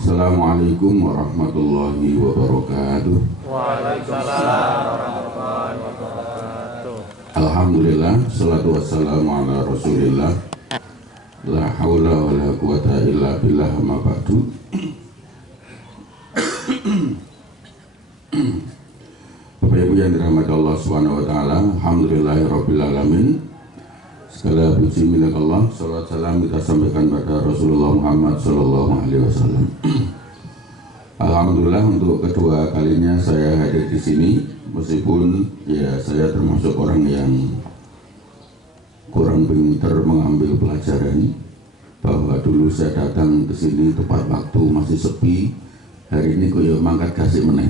Assalamualaikum warahmatullahi wabarakatuh. Waalaikumsalam warahmatullahi wabarakatuh. Alhamdulillah, salatu wassalamu ala rasulillah. La hawla wa la quwata illa billah ma ba'du. Bapak Ibu yang dirahmati Allah Subhanahu wa taala, alhamdulillahirabbil alamin. Segala puji milik Allah, salawat salam kita sampaikan pada Rasulullah Muhammad sallallahu alaihi wasallam. Alhamdulillah untuk kedua kalinya saya hadir di sini, meskipun ya saya termasuk orang yang kurang pintar mengambil pelajaran, bahwa dulu saya datang ke sini tepat waktu masih sepi. Hari ini kok ya mangkat kasih meneh.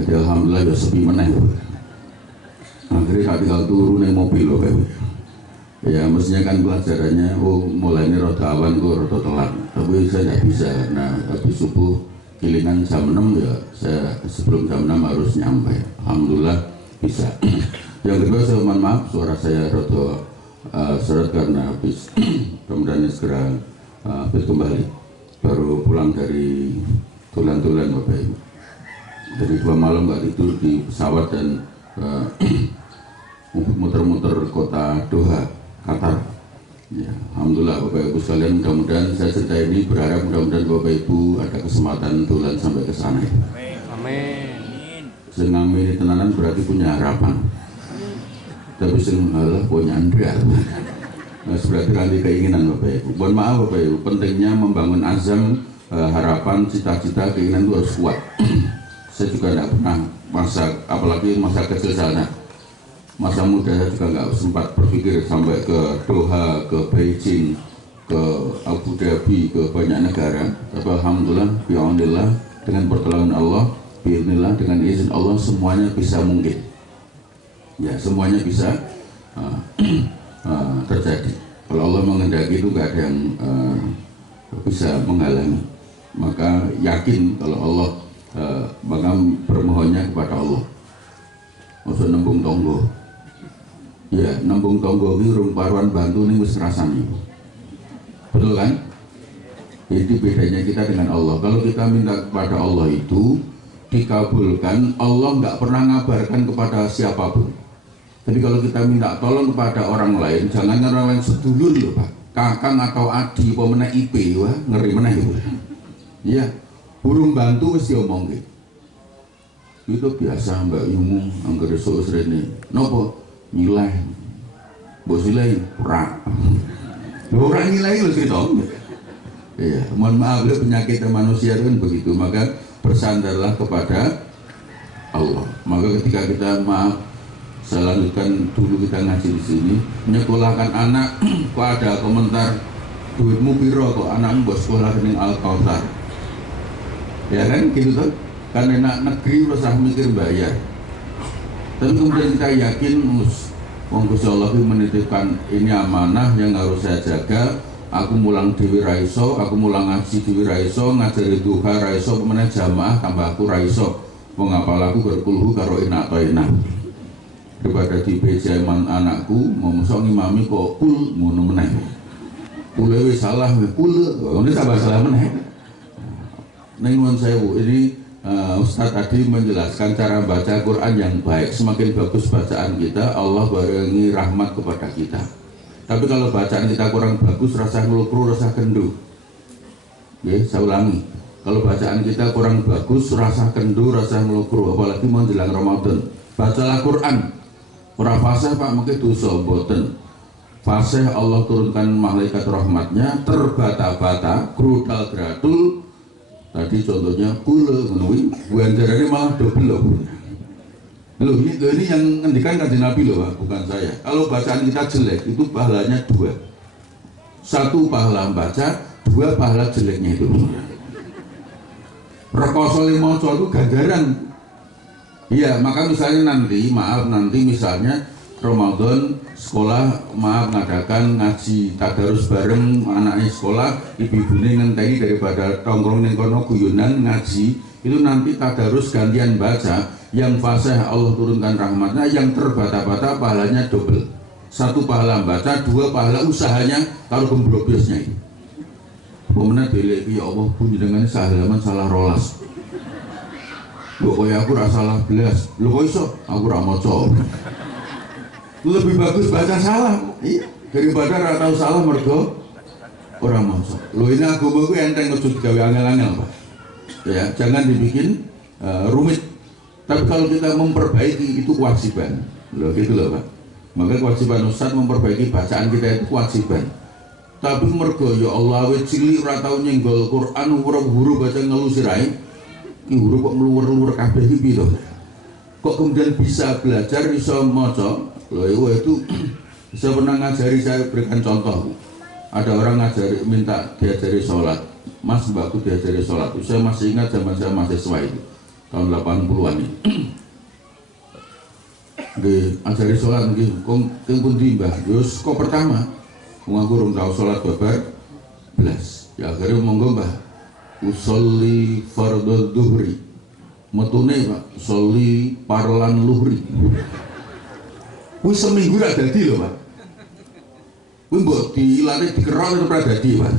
Jadi alhamdulillah ya sepi meneh. Akhirnya tak tinggal turun naik mobil loh Pak. Ya mestinya kan pelajarannya mulai ini roda awan kok roda telat, tapi saya tidak bisa. Nah habis subuh kilingan jam 6 ya saya sebelum jam 6 harus nyampe. Alhamdulillah bisa. Yang kedua saya mohon maaf suara saya roda seret karena habis kemudian segera habis kembali baru pulang dari tulan-tulan Bapak Ibu. Dari 2 malam nggak tidur di pesawat dan muter-muter kota Doha, Qatar. Ya, alhamdulillah Bapak Ibu sekalian, mudah-mudahan saya cerita ini berharap mudah-mudahan Bapak Ibu ada kesempatan tulan sampai ke sana. Amin. Senang ini tenanan berarti punya harapan. Tapi senang punya andrea. Nah, berarti nanti keinginan Bapak Ibu. Mohon maaf Bapak Ibu, pentingnya membangun azam, harapan, cita-cita, keinginan itu harus kuat. Saya juga tidak pernah apalagi masa kecil saya. Masa muda saya juga nggak sempat berpikir sampai ke Doha, ke Beijing, ke Abu Dhabi, ke banyak negara. Tapi alhamdulillah, bi'aunillah, dengan pertolongan Allah, bi'idznillah, dengan izin Allah semuanya bisa mungkin. Ya semuanya bisa terjadi. Kalau Allah menghendaki itu nggak ada yang bisa menghalangi. Maka yakin kalau Allah, maka bermohonnya kepada Allah. Maksud nembung tonggo. Ya, nembung tonggo ini urung paruan bantu ini wis rasani. Betul kan? Jadi bedanya kita dengan Allah. Kalau kita minta kepada Allah itu dikabulkan, Allah nggak pernah ngabarkan kepada siapapun. Tapi kalau kita minta tolong kepada orang lain, jangan orang lain sedulur loh Pak, kakang atau adi, apa meneh IP, wah ngeri meneh itu. Iya, burung bantu mesti omong gitu. Itu biasa Mbak Yumu angger esuk srene. Napa? Nilai. Bos nilai ora. Lho ora nilai lho cerita. Iya, mohon maaf lho, penyakit manusia itu kan begitu. Maka bersandarlah kepada Allah. Maka ketika kita maaf, saya lanjutkan dulu kita ngaji di sini, menyekolahkan anak, kok ada komentar duitmu piro kok anakmu buat sekolah ning Al-Kautsar. Ya kan gitu tuh. Kan enak negeri usah mikir bayar. Tapi kemudian kita yakin Gusti Allah menitipkan ini amanah yang harus saya jaga. Aku mulang dewi raiso, aku mulang ngaji dewi raiso, ngajari duha raiso, kemudian jamaah tambah aku raiso. Mengapa aku berkulhu karo enak atau enak. Daripada di bejaman anakku ngomong ngimami kok kul ngono meneh. Kule salah kul, ini salah meneh. Nengon sewu ini Ustadz tadi menjelaskan cara baca Quran yang baik. Semakin bagus bacaan kita, Allah barengi rahmat kepada kita. Tapi kalau bacaan kita kurang bagus, rasa ngelukru, rasa kendu. Ya, saya ulangi. Kalau bacaan kita kurang bagus, rasa kendu, rasa ngelukru. Apalagi menjelang Ramadan. Bacalah Quran. Ora fasih Pak, mungkin dosa mboten. Fasih Allah turunkan malaikat rahmatnya, terbata-bata, krudal gratul. Tadi contohnya kule menuhi, ganjarannya malah double loh. Loh ini yang ngendikan kanjeng Nabi loh Pak, bukan saya. Kalau bacaan kita jelek itu pahalanya 2. 1 pahala baca, 2 pahala jeleknya itu. Rekoso limoso itu ganjaran. Iya, maka misalnya nanti misalnya Ramadan sekolah mengadakan ngaji tadarus bareng anaknya sekolah, ibu-ibune ngenteni daripada tongkrong ning kono guyonan ngaji, itu nanti tadarus gantian baca, yang fasih Allah turunkan rahmatnya, yang terbata-bata pahalanya double. 1 pahala baca, 2 pahala usahanya kalau gembrobosnya itu. pemenang delek ya Allah pun dengan sahalaman salah rolas. Lho kaya aku ra salah belas. Lho kok iso? Aku ra maca. Lebih bagus baca salah. Iya, daripada ra tau salah mergo ora maca. Lho ini agama ku enteng ojo digawe angel-angel, Pak. Ya, jangan dibikin rumit. Tapi kalau kita memperbaiki itu kewajiban. Loh gitu loh, Pak. Maka kewajiban Ustaz memperbaiki bacaan kita itu kewajiban. Tapi mergo ya Allah wis cilik ora tau nyenggol Quran huruf baca ngelus sirahe. Ki huruf kok meluwer-luwer kabeh iki piye to? Kok kemudian bisa belajar iso maca? Loh itu saya pernah ngajari, saya berikan contoh. Ada orang ngajari minta diajari sholat. Mas mbakku diajari sholat. Saya masih ingat zaman saya mahasiswa itu tahun 80-an ini. Nggih, ajari sholat nggih. Kong pundi Mbah? Yus kok pertama. Wong aku urung tau sholat babar belas. Ya akhirnya monggo Mbah. Usolli fardhu dhuhri. Metune Pak, sholli parlan luhri. Kuwi seminggu ra dadi lho, Pak. Kuwi mbok diilane dikerok terus ra dadi, Pak.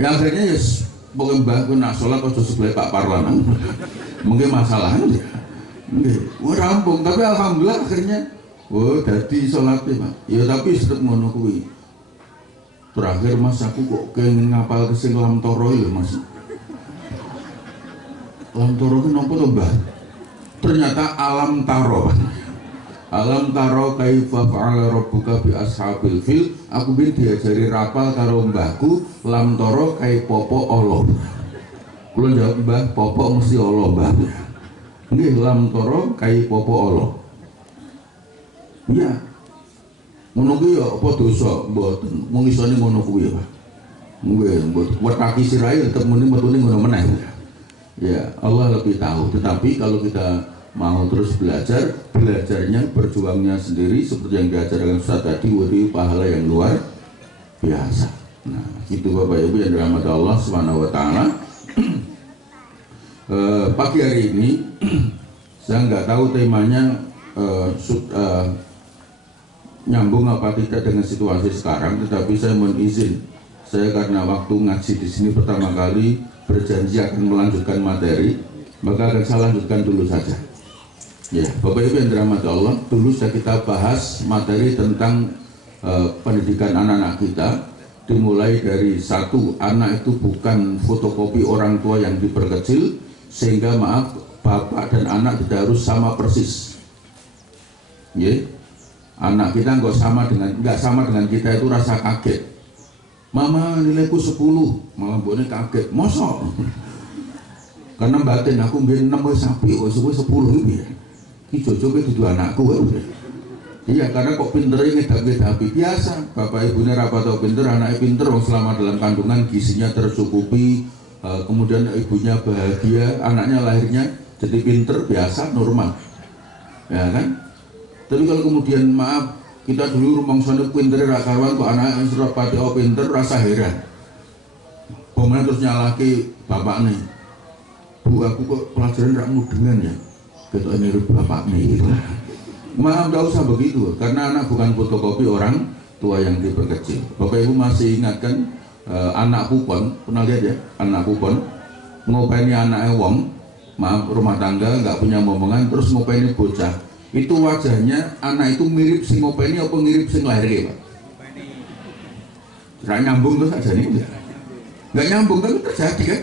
Ya akhirnya ya pokoke Mbah ku nak sholat aja sebelah Pak Parlan. Mungkin masalahnya nggih, rampung, tapi alhamdulillah akhirnya dadi sholatnya, Pak. Ya tapi tetep ngono kuwi. Terakhir Mas aku kok pengen ngapal ke sing lam toro lho, Mas. Lam toro ku napa to, Mbah? Ternyata alam taro. Alam taro kaifa fa'ala rabbuka bi ashabil fil. Aku bin diajari rapal karo mbahku lam toro kai popo Allah. Kula jawab Mbah, popo mesti Allah, Mbah. Nggih, lam toro kai popo Allah. Iya. Ngono kuwi ya apa dosa mboten. Mung isone ngono kuwi ya, Pak. Nggih, mboten wetaki sirahe tetep muni metune ngono meneh. Ya, Allah lebih tahu. Tetapi kalau kita mau terus belajar, belajarnya berjuangnya sendiri seperti yang diajarkan Ustaz tadi, wadi pahala yang luar biasa. Nah, gitu Bapak Ibu yang dirahmati Allah Subhanahu wa taala. Pagi hari ini saya nggak tahu temanya nyambung apa tidak dengan situasi sekarang, tetapi saya mohon izin. Saya karena waktu ngaji di sini pertama kali berjanji akan melanjutkan materi, maka akan saya lanjutkan dulu saja. Ya, Bapak Ibu yang dirahmati Allah, dulu sudah kita bahas materi tentang pendidikan anak-anak kita, dimulai dari satu, anak itu bukan fotokopi orang tua yang diperkecil, sehingga maaf, bapak dan anak tidak harus sama persis. Ya, anak kita nggak sama dengan kita itu rasa kaget. Mama nilaiku 10, malah boleh kaget, mosok. Karena batin aku biar 6 sapi, kok 10 ini ya. Ini jojoke dudu anakku ya. Iya, karena kok pinternya ngedap-ngedapi biasa. Bapak ibunya rapat atau pinter, anaknya pinter, selama dalam kandungan gizinya tercukupi, kemudian ibunya bahagia, anaknya lahirnya jadi pinter, biasa, normal. Ya kan? Tapi kalau kemudian maaf, kita dulu rumang sana pinter rakawan kok anak yang sudah pada pinter, rasa heran. Pemenang terus nyalaki bapak nih, Bu aku kok pelajaran rak mudengan ya, gitu niru bapak nih gitu. Maaf gak usah begitu, karena anak bukan fotokopi orang tua yang diperkecil. Bapak Ibu masih ingat kan anak kupon, pernah lihat ya, anak kupon ngopeni anaknya wong, maaf rumah tangga nggak punya momongan, terus ngopeni bocah. Itu wajahnya anak itu mirip sing ngopeni apa mirip sing lahir, Pak? Nggak nyambung tuh saja nih, nggak nyambung tapi terjadi kan?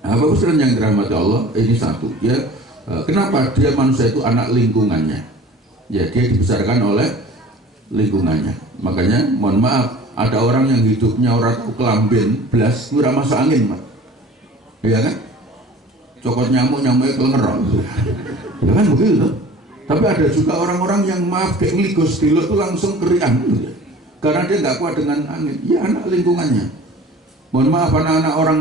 Nah, Bapak Saudara yang dirahmati Allah, ini satu ya. Kenapa dia manusia itu anak lingkungannya? Ya dia dibesarkan oleh lingkungannya. Makanya mohon maaf, ada orang yang hidupnya orang tahu kelambin belas, kurang masuk angin, Pak. Iya kan? Cokot nyamuknya kelenger. Ya kan begitu. Tapi ada juga orang-orang yang maaf kayak ngeligos dilo itu langsung keriang gitu. Karena dia nggak kuat dengan angin. Ya anak lingkungannya. Mohon maaf anak-anak orang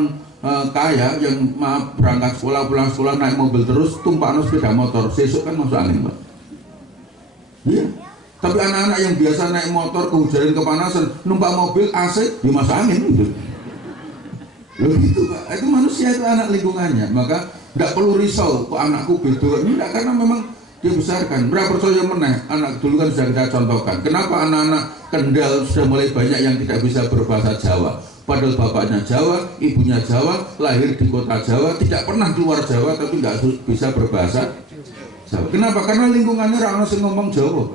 kaya yang maaf berangkat sekolah pulang sekolah naik mobil terus tumpah sepeda motor, sesuk kan masuk angin, Pak. Iya. Tapi anak-anak yang biasa naik motor kehujanan kepanasan numpak mobil AC di masuk angin gitu. Loh gitu, Pak. Itu manusia itu anak lingkungannya. Maka tidak perlu risau kok anakku beda. Tidak, karena memang dia besarkan. Berapa percaya meneh? Anak dulu kan sudah kita contohkan. Kenapa anak-anak Kendal sudah mulai banyak yang tidak bisa berbahasa Jawa? Padahal bapaknya Jawa, ibunya Jawa, lahir di kota Jawa, tidak pernah keluar Jawa, tapi nggak bisa berbahasa Jawa. Kenapa? Karena lingkungannya orang yang ngomong Jawa.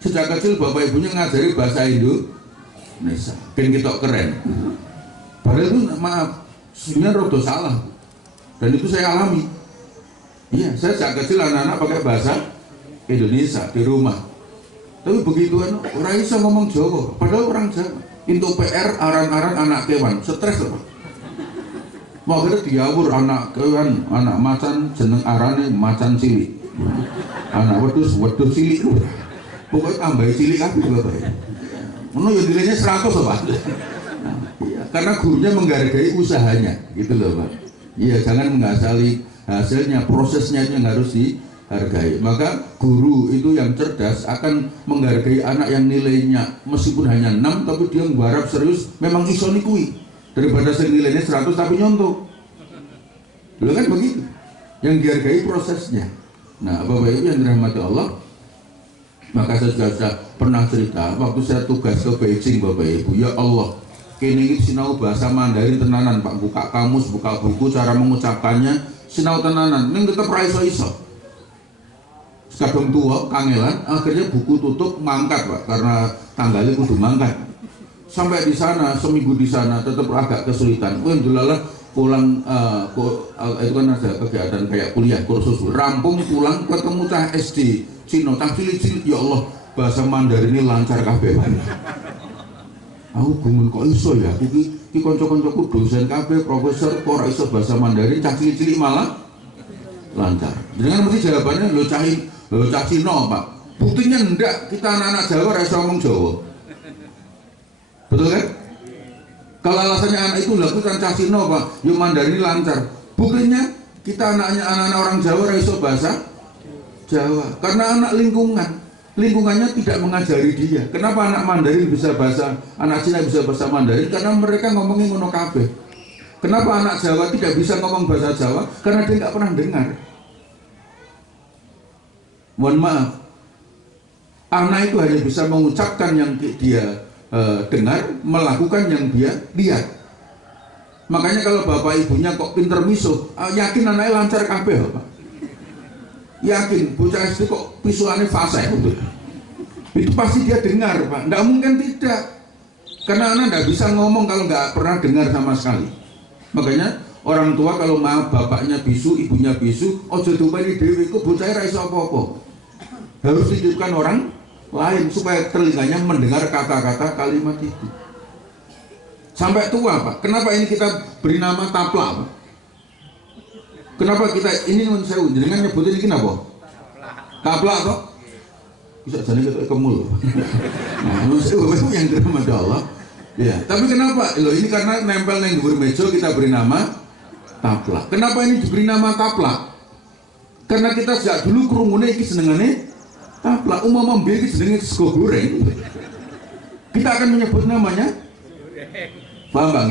Sejak kecil bapak ibunya ngajari bahasa Indonesia, kan kita keren. Padahal itu maaf, sebenarnya rodo salah, dan itu saya alami. Iya, saya sejak kecil anak-anak pakai bahasa Indonesia di rumah. Tapi begitu kan, orang bisa ngomong Jawa, padahal orang Jawa. Untuk PR aran-aran anak kewan, stres apa? Mau kira diawur anak kewan, anak macan jeneng arane macan cilik, anak wedus cilik. Pokoknya tambah cilik kan bapak. Menurut yang nilainya 100 apa? Iya, karena gurunya menghargai usahanya, gitu loh pak. Iya, jangan mengasali hasilnya, prosesnya yang harus dihargai. Maka guru itu yang cerdas akan menghargai anak yang nilainya meskipun hanya 6 tapi dia mengharap serius memang iso nikui daripada nilainya 100 tapi nyontok. Dulu kan begitu. Yang dihargai prosesnya. Nah, Bapak Ibu yang dirahmati Allah, maka saya sudah pernah cerita waktu saya tugas ke Beijing Bapak Ibu, ya Allah, kini sinau bahasa Mandarin tenanan Pak, buka kamus, buka buku, cara mengucapkannya sinau tenanan, ini tetap iso. Kadang tua, kangelan, akhirnya buku tutup mangkat Pak, karena tanggalnya kudu mangkat. Sampai di sana, seminggu di sana, tetap agak kesulitan. Alhamdulillah pulang, itu kan ada kegiatan kayak kuliah, kursus, rampung pulang ketemu cah SD, Cino, cah cilik-cilik, ya Allah, bahasa Mandarin ini lancar kabeh. Aku bingung kok iso ya, iki kanca-kancaku dosen kabeh, profesor, kok ora iso bahasa Mandarin, cah cilik-cilik malah lancar. Dengan mesti jawabannya, lo cah Cino Pak. Buktinya enggak, kita anak-anak Jawa rasa ngomong Jawa. Betul kan? Kalau alasannya anak itu lakukan cah Cino Pak, yo Mandarin lancar. Buktinya kita anak-anak orang Jawa rasa bahasa Jawa. Karena anak lingkungannya tidak mengajari dia. Kenapa anak Mandarin bisa bahasa, anak Cina bisa bahasa Mandarin? Karena mereka ngomongin ngono kabeh. Kenapa anak Jawa tidak bisa ngomong bahasa Jawa? Karena dia nggak pernah dengar. Mohon maaf, anak itu hanya bisa mengucapkan yang dia dengar, melakukan yang dia lihat. Makanya kalau bapak ibunya kok pinter misuh, yakin anaknya lancar kabeh Pak. Yakin, bocah SD kok pisuannya fasih. Itu pasti dia dengar Pak, nggak mungkin tidak. Karena anak nggak bisa ngomong kalau nggak pernah dengar sama sekali. Makanya orang tua kalau maaf bapaknya bisu, ibunya bisu, ojo diupani dewi, kok bocahnya ra iso apa-apa. Harus dititipkan orang lain supaya telinganya mendengar kata-kata kalimat itu sampai tua Pak. Kenapa ini kita beri nama Tapla Pak? Kenapa kita ini saya dengan nyebutin ini kenapa? Tapla toh? Bisa jadi kita kemul. Nah, itu yang dirahmati Allah. Ya, tapi kenapa? Loh, ini karena nempel yang dhuwur meja kita beri nama Tapla. Kenapa ini diberi nama Tapla? Karena kita sejak dulu kerumune iki senengane Tapla, umum biar sedangnya sego goreng, kita akan menyebut namanya, paham Bang?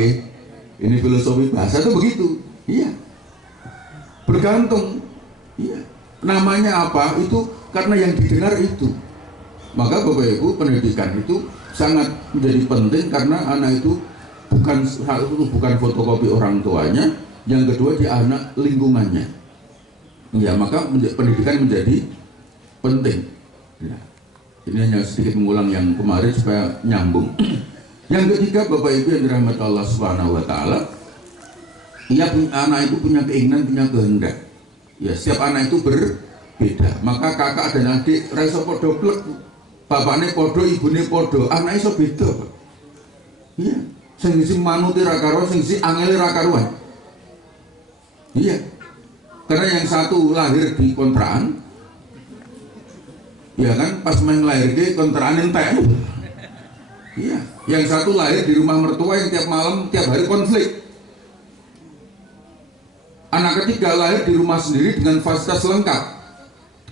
Ini filosofi bahasa itu begitu, iya. Bergantung, iya. Namanya apa itu karena yang didengar itu. Maka Bapak Ibu, pendidikan itu sangat menjadi penting karena anak itu bukan fotokopi orang tuanya, yang kedua dia anak lingkungannya. Ya, maka pendidikan menjadi penting. Ya. Ini hanya sedikit mengulang yang kemarin supaya nyambung. Yang ketiga Bapak Ibu yang dirahmati Allah Subhanahu wa taala, anak itu punya keinginan, punya kehendak. Ya, setiap anak itu berbeda. Maka kakak dan adik ra iso padha plek. Bapakne padha, ibune padha, anake iso beda. Iya, sing isi manuti ra karo, sing isi angele ra karuan. Iya. Karena yang satu lahir di kontrakan, ya kan, pas main lahir ke kontrakan entek. Iya, yang satu lahir di rumah mertua yang tiap malam, tiap hari konflik. Anak ketiga lahir di rumah sendiri dengan fasilitas lengkap.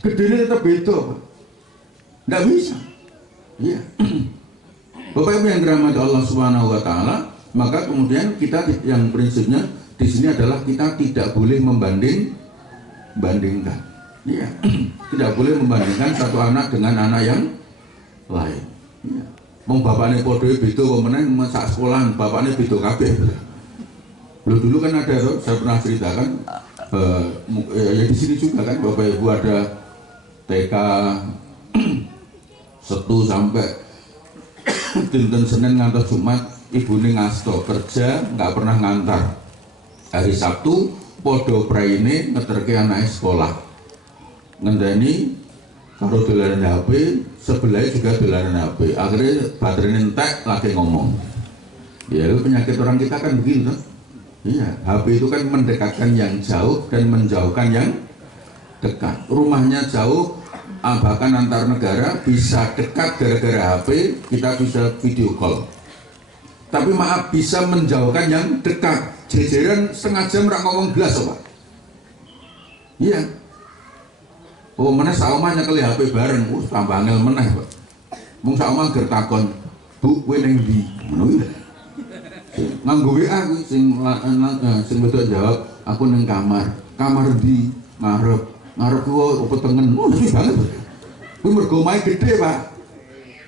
Gedenya tetap beda, nggak bisa. Iya. Bapak Ibu yang dirahmati Allah Subhanahu wa taala, maka kemudian kita yang prinsipnya di sini adalah kita tidak boleh membandingkan. Iya. Tidak boleh membandingkan satu anak dengan anak yang lain. Iya. Wong bapakne padha beda apa meneh sak sekolahan bapakne beda kabeh. Loh dulu kan ada tuh, saya pernah ceritakan ya di sini juga kan Bapak Ibu ada TK 1 sampai dinten Senin ngantos Jumat ibune ngasto kerja nggak pernah ngantar. Hari Sabtu podo praine ngeterke anake sekolah. Ngendani karo dolanan HP, sebelah juga dolanan HP. Akhirnya baterainya entek lagi ngomong. Ya itu penyakit orang kita kan begitu. Iya, HP itu kan mendekatkan yang jauh dan menjauhkan yang dekat. Rumahnya jauh, bahkan antar negara bisa dekat gara-gara HP, kita bisa video call. Tapi maaf, bisa menjauhkan yang dekat. Jejeran setengah jam rak ngomong belas, Pak. Iya. Oh, mana saomah nyekel HP bareng, tambah angel meneh, Pak. Mung saomah ger takon, "Bu, kowe ning ndi?" Ngono iki. Nganggo WA kuwi sing wedok jawab, "Aku ning kamar." "Kamar ndi?" "Ngarep." "Ngarep kuwi petengen." Oh, lucu banget. Kuwi mergo omahe gede, Pak.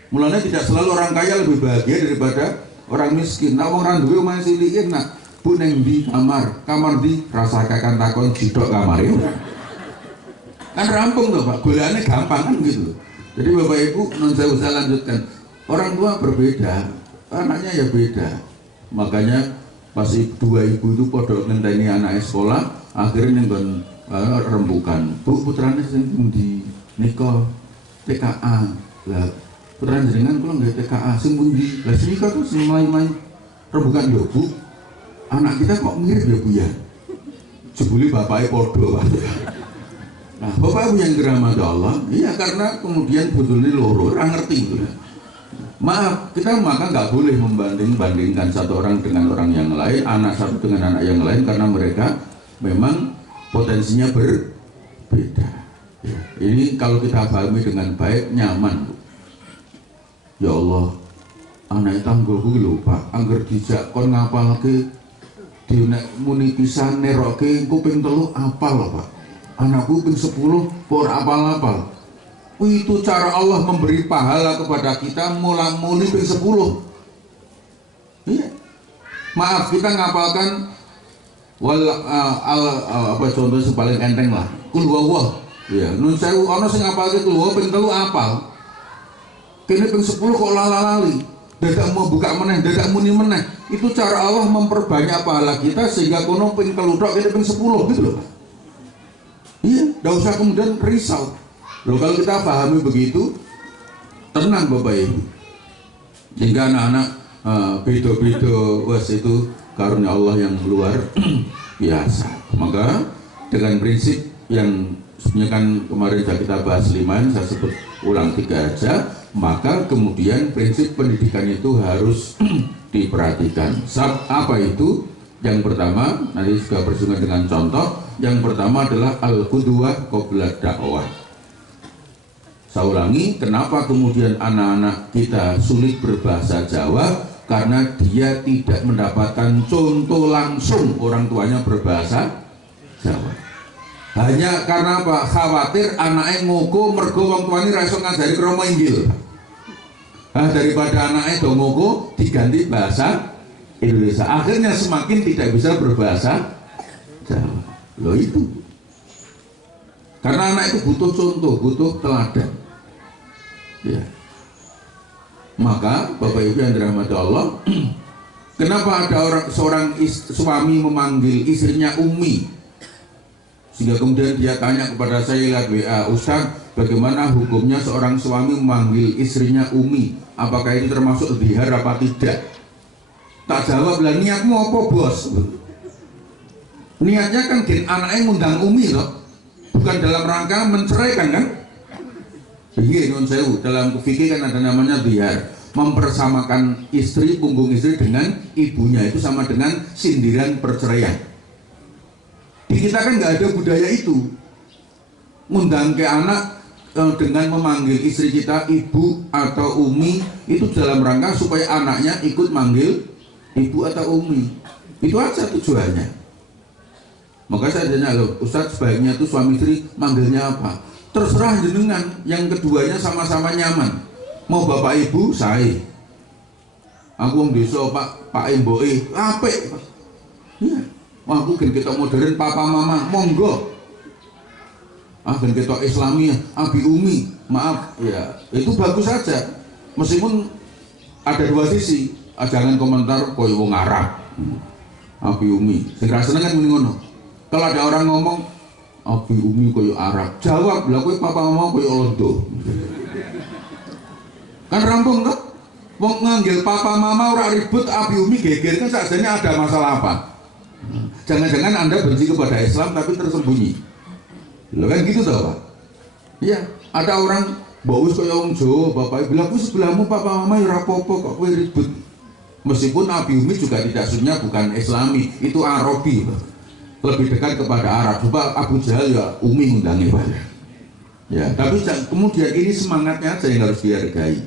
Mulanya tidak selalu orang kaya lebih bahagia daripada orang miskin. Nah, wong ra duwe omahe cilik nak, "Bu ning ndi?" "Kamar." "Kamar ndi?" Rasakakan takon jidok kamare. Kan rampung tuh Pak, golane gampang kan gitu. Jadi Bapak Ibu, non saya usah lanjutkan. Orang tua berbeda, anaknya ya beda. Makanya pas dua ibu itu podo ngenteni anaknya sekolah, akhirnya nenggon rembukan. "Bu, putrane sing pundi?" "Nika TKA." "Lah, putrane jenengan kula nggih TKA sing pundi?" "Lah sing nika tuh sing main-main rembukan lho, Bu. Anak kita kok mirip ya, Bu ya?" Jebule bapaknya podo, Pak. Nah, Bapak Ibu yang dirahmati Allah, iya karena kemudian betulnya loro, orang ngerti gitu. Maaf, kita maka nggak boleh membandingkan satu orang dengan orang yang lain, anak satu dengan anak yang lain karena mereka memang potensinya berbeda. Ya, ini kalau kita pahami dengan baik, nyaman. Ya Allah, anak tanggulku lho Pak, angger dijak kon ngapalke di nek muni pisan neroke kuping telu apal lho Pak. Anakku ping 10 por apal-apal. Itu cara Allah memberi pahala kepada kita mula-muli ping 10. Iya. Maaf, kita ngapalkan apa contoh paling enteng lah. Kul huwallah. Iya, nun sewu ana sing ngapalke kul huwallah ping 3 apal. Kene ping 10 kok lali-lali. Dadak mau buka meneh, dadak muni meneh. Itu cara Allah memperbanyak pahala kita sehingga kono ping 3 tok kene ping 10 gitu loh. Iya, tidak usah kemudian risau. Loh kalau kita pahami begitu, tenang Bapak Ibu. Sehingga anak-anak beda-beda, wes itu karunia Allah yang luar biasa. Maka dengan prinsip yang sebenarnya kan kemarin sudah kita bahas 5, saya sebut ulang 3 aja. Maka kemudian prinsip pendidikan itu harus diperhatikan. Apa itu? Yang pertama, nanti juga bersinggungan dengan contoh. Yang pertama adalah al-qudwah qabla dakwah. Saya ulangi, kenapa kemudian anak-anak kita sulit berbahasa Jawa? Karena dia tidak mendapatkan contoh langsung orang tuanya berbahasa Jawa. Hanya karena apa? Khawatir anaknya ngoko mergo wong tuane ra iso ngajari krama Inggil. Nah, daripada anaknya do ngoko diganti bahasa Indonesia. Akhirnya semakin tidak bisa berbahasa Jawa. Loh itu. Karena anak itu butuh contoh, butuh teladan. Ya. Maka Bapak Ibu yang dirahmati Allah, kenapa ada seorang suami memanggil istrinya Umi? Sehingga kemudian dia tanya kepada saya lewat WA, "Ustaz, bagaimana hukumnya seorang suami memanggil istrinya Umi? Apakah ini termasuk zihar apa tidak?" Tak jawab, "Lah niatmu apa, Bos?" Niatnya kan anaknya ngundang Umi loh, bukan dalam rangka menceraikan kan? Iya, non sewu, dalam fikih kan ada namanya zihar, mempersamakan istri, punggung istri dengan ibunya, itu sama dengan sindiran perceraian. Di kita kan nggak ada budaya itu, ngundang ke anak dengan memanggil istri kita ibu atau Umi, itu dalam rangka supaya anaknya ikut manggil ibu atau Umi. Itu aja tujuannya. Maka saya tanya, loh Ustadz, sebaiknya itu suami istri manggilnya apa? Terserah jenengan, yang keduanya sama-sama nyaman. Mau bapak ibu, saya. Aku wong desa Pak Emboke, apik. Iya. Aku gen ketok modern papa mama, monggo. Ben ketok Islamiyah, Abi Umi, maaf ya, itu bagus saja. Meskipun ada dua sisi, jangan komentar koyo wong Arab. Abi Umi, sing ra seneng kan muni ngono. Kalau ada orang ngomong Abi Umi koyo Arab, jawab lah kowe papa mama koyo Londo. Kan rampung toh? Wong nganggil papa mama ora ribut, Abi Umi geger kan sakjane ada masalah apa? Jangan-jangan Anda benci kepada Islam tapi tersembunyi. Loh kan gitu toh Pak? Iya, ada orang bawa kaya wong Jawa, bapak bilang aku sebelahmu papa mama ya rapopo kok kowe ribut. Meskipun Abi Umi juga tidak sunnya bukan Islami, itu Arabi, Pak. Lebih dekat kepada Arab. Coba Abu Jahal ya Umi undangnya Pak. Ya, tapi kemudian ini semangatnya aja yang harus dihargai.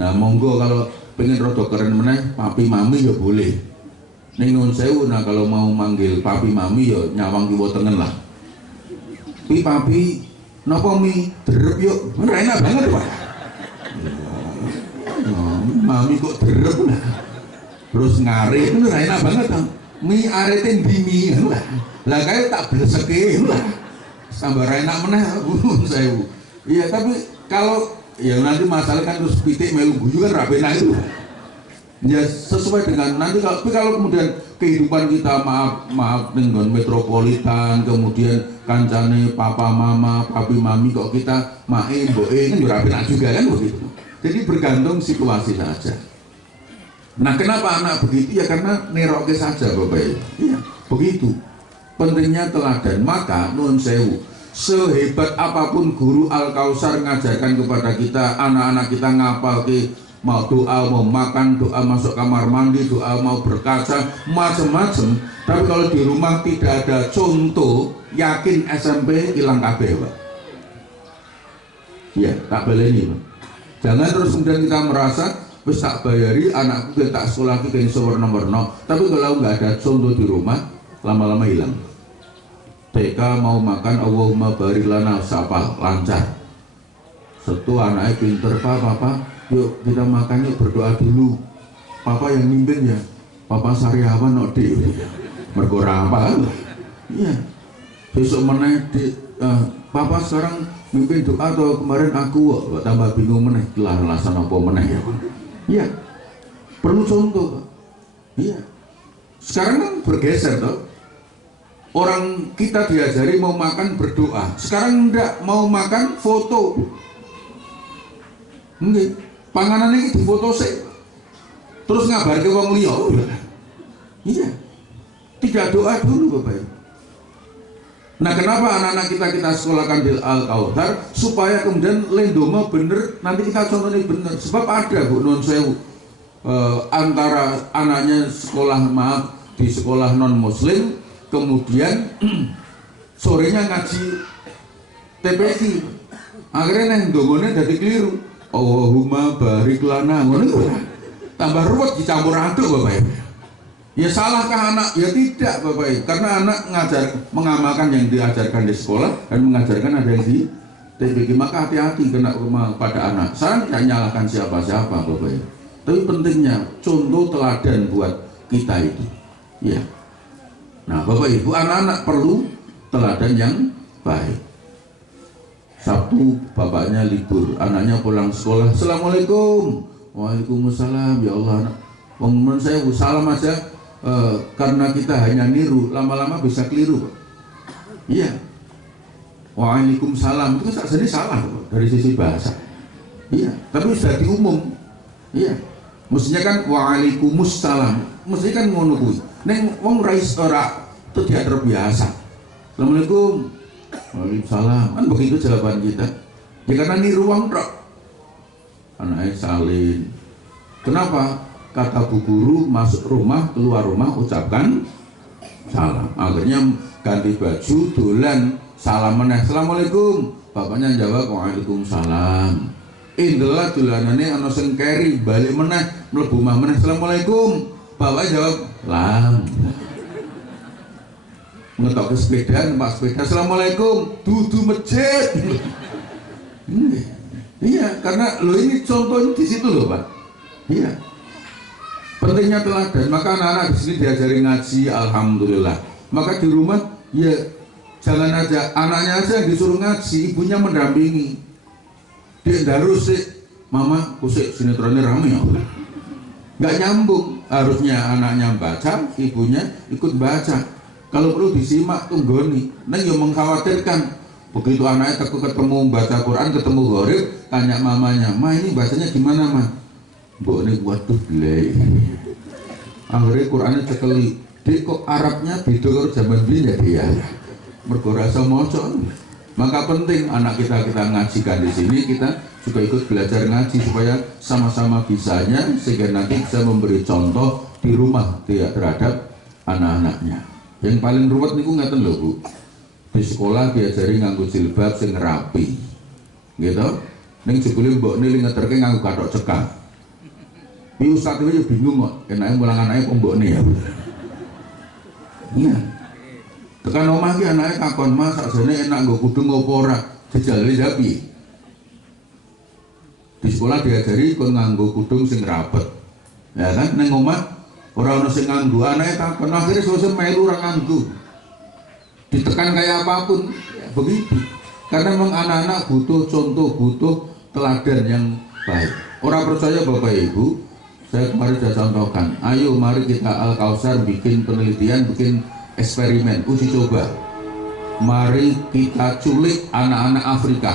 Nah, monggo kalau pengen rodo keren meneh, papi mami ya boleh. Ning nun sewu, nah kalau mau manggil papi mami ya nyawang kiwa tengen lah. Papi, napa mi derep yuk? Enak banget Pak. Mami kok derep lah. Terus ngarit itu enak banget kan. Mi arete bimi lah. Lah kae tak bleseke lah. Sambar enak meneh nun sewu. Iya, tapi kalau ya nanti masalah kan terus pitik melu guyu kan ra penak itu. Ya sesuai dengan nanti kalau kemudian kehidupan kita maaf dengan metropolitan, kemudian kancane papa mama, papi mami kok kita mae mboke kan yo ra penak juga kan begitu. Jadi bergantung situasi saja. Nah, kenapa anak begitu? Ya karena neroke saja Bapak Ibu. Iya, begitu. Pentingnya teladan. Maka nuwun sewu, sehebat apapun guru Al-Kausar ngajarkan kepada kita, anak-anak kita ngapal ke mau doa, mau makan, doa masuk kamar mandi, doa mau berkaca, macam-macam. Tapi kalau di rumah tidak ada contoh, yakin SMP hilang kabeh, Pak. Iya, tak baleni, Pak. Jangan terus kemudian kita merasa wis tak bayari anakku ke tak sekolah ke warna-warna, tapi kalau nggak ada contoh di rumah, lama-lama hilang. TK mau makan, Allahumma barik lana, sapal, lancar. Setu anaknya pinter, Papa, yuk kita makan yuk, berdoa dulu. Papa yang mimpin ya, Papa Sariawan nok di mergo apa? Iya. Besok meneh Papa sekarang mimpin doa atau kemarin aku kok tambah bingung meneh alasan apa meneh ya. Iya. Perlu contoh. Iya. Sekarang kan bergeser toh. Orang kita diajari mau makan berdoa. Sekarang enggak, mau makan foto. Nggih. Panganane iki difoto sik. Terus ngabarke wong liya. Iya. Tidak doa dulu Bapak Ibu. Nah, kenapa anak-anak kita sekolahkan di Al-Kautsar supaya kemudian lendoma bener, nanti kita contohnya bener. Sebab ada Bu non sewu antara anaknya sekolah di sekolah non muslim, kemudian sorenya ngaji TPI, akhirnya neng dongone jadi keliru. Allahumma barik lana, ngono tambah ruwet dicampur aduk Bapak Ibu. Ya salahkah anak? Ya tidak Bapak Ibu, karena anak mengamalkan yang diajarkan di sekolah dan mengajarkan ada yang di TPG. Maka hati-hati kena rumah pada anak. Saya tidak nyalahkan siapa-siapa Bapak Ibu, tapi pentingnya contoh teladan buat kita itu. Ya. Nah Bapak Ibu, anak-anak perlu teladan yang baik. Sabtu bapaknya libur, anaknya pulang sekolah, Assalamualaikum. Waalaikumsalam. Ya Allah, wong saya salam aja. Karena kita hanya niru, lama-lama bisa keliru. Iya. Waalaikumsalam itu saja salah dari sisi bahasa. Iya, tapi sudah diumum. Iya. Mestinya kan waalaikumsalam. Mestinya kan ngono kuwi. Neng wong rais ora itu dia terbiasa. Assalamualaikum. Waalaikumsalam. Kan begitu jawaban kita. Ya karena niru wong tok. Anaknya salin. Kenapa? Kata bu guru, masuk rumah, keluar rumah, ucapkan salam. Akhirnya ganti baju, dolan, salam meneh, Assalamualaikum. Bapaknya jawab, Waalaikumsalam. Indelah dolanane ana sing keri, balik meneh, mlebu omah meneh, Assalamualaikum. Bapaknya jawab, lam. Ngetok ke sepeda, numpak sepeda, Assalamualaikum. Dudu masjid. Iya, karena lo ini contohnya di situ loh Pak. Iya. Pentingnya teladan, maka anak-anak di sini diajari ngaji, alhamdulillah. Maka di rumah ya jangan aja anaknya aja yang disuruh ngaji, ibunya mendampingi. Dia harus sih, mama kusik sinetronnya rame ya. Nggak nyambung, harusnya anaknya baca, ibunya ikut baca. Kalau perlu disimak tunggoni, nah yang mengkhawatirkan begitu anaknya ketemu baca Quran, ketemu gharib, tanya mamanya, ma ini bacanya gimana ma? Mbok ini waduh belai. Akhirnya Qurannya cekeli, dik kok Arabnya beda karo zaman dulu ya dia. Mergo rasa maca. Maka penting anak kita ngajikan di sini, kita juga ikut belajar ngaji supaya sama-sama bisanya, sehingga nanti bisa memberi contoh di rumah dia terhadap anak-anaknya. Yang paling ruwet niku ngeten lho Bu. Di sekolah diajari nganggo jilbab sing rapi. Gitu. Ning jebule mbokne li ngeterke nganggo kathok cekak. Pi ustaz itu bingung kok, enake mulang anake kok mbokne ya. Iya. Tekan omah ki anake takon, "Mas, sakjane enak nggo kudung apa ora?" Dijalari japi. Di sekolah diajari kon nganggo kudung sing rapet. Ya kan ning omah ora ono sing nganggo, anake takon, akhire selesai melu ora nganggo. Ditekan kayak apapun ya, begitu. Karena memang anak-anak butuh contoh, butuh teladan yang baik. Orang percaya Bapak Ibu, saya kemarin sudah contohkan, ayo mari kita Al-Kausar bikin penelitian, bikin eksperimen, uji coba. Mari kita culik anak-anak Afrika,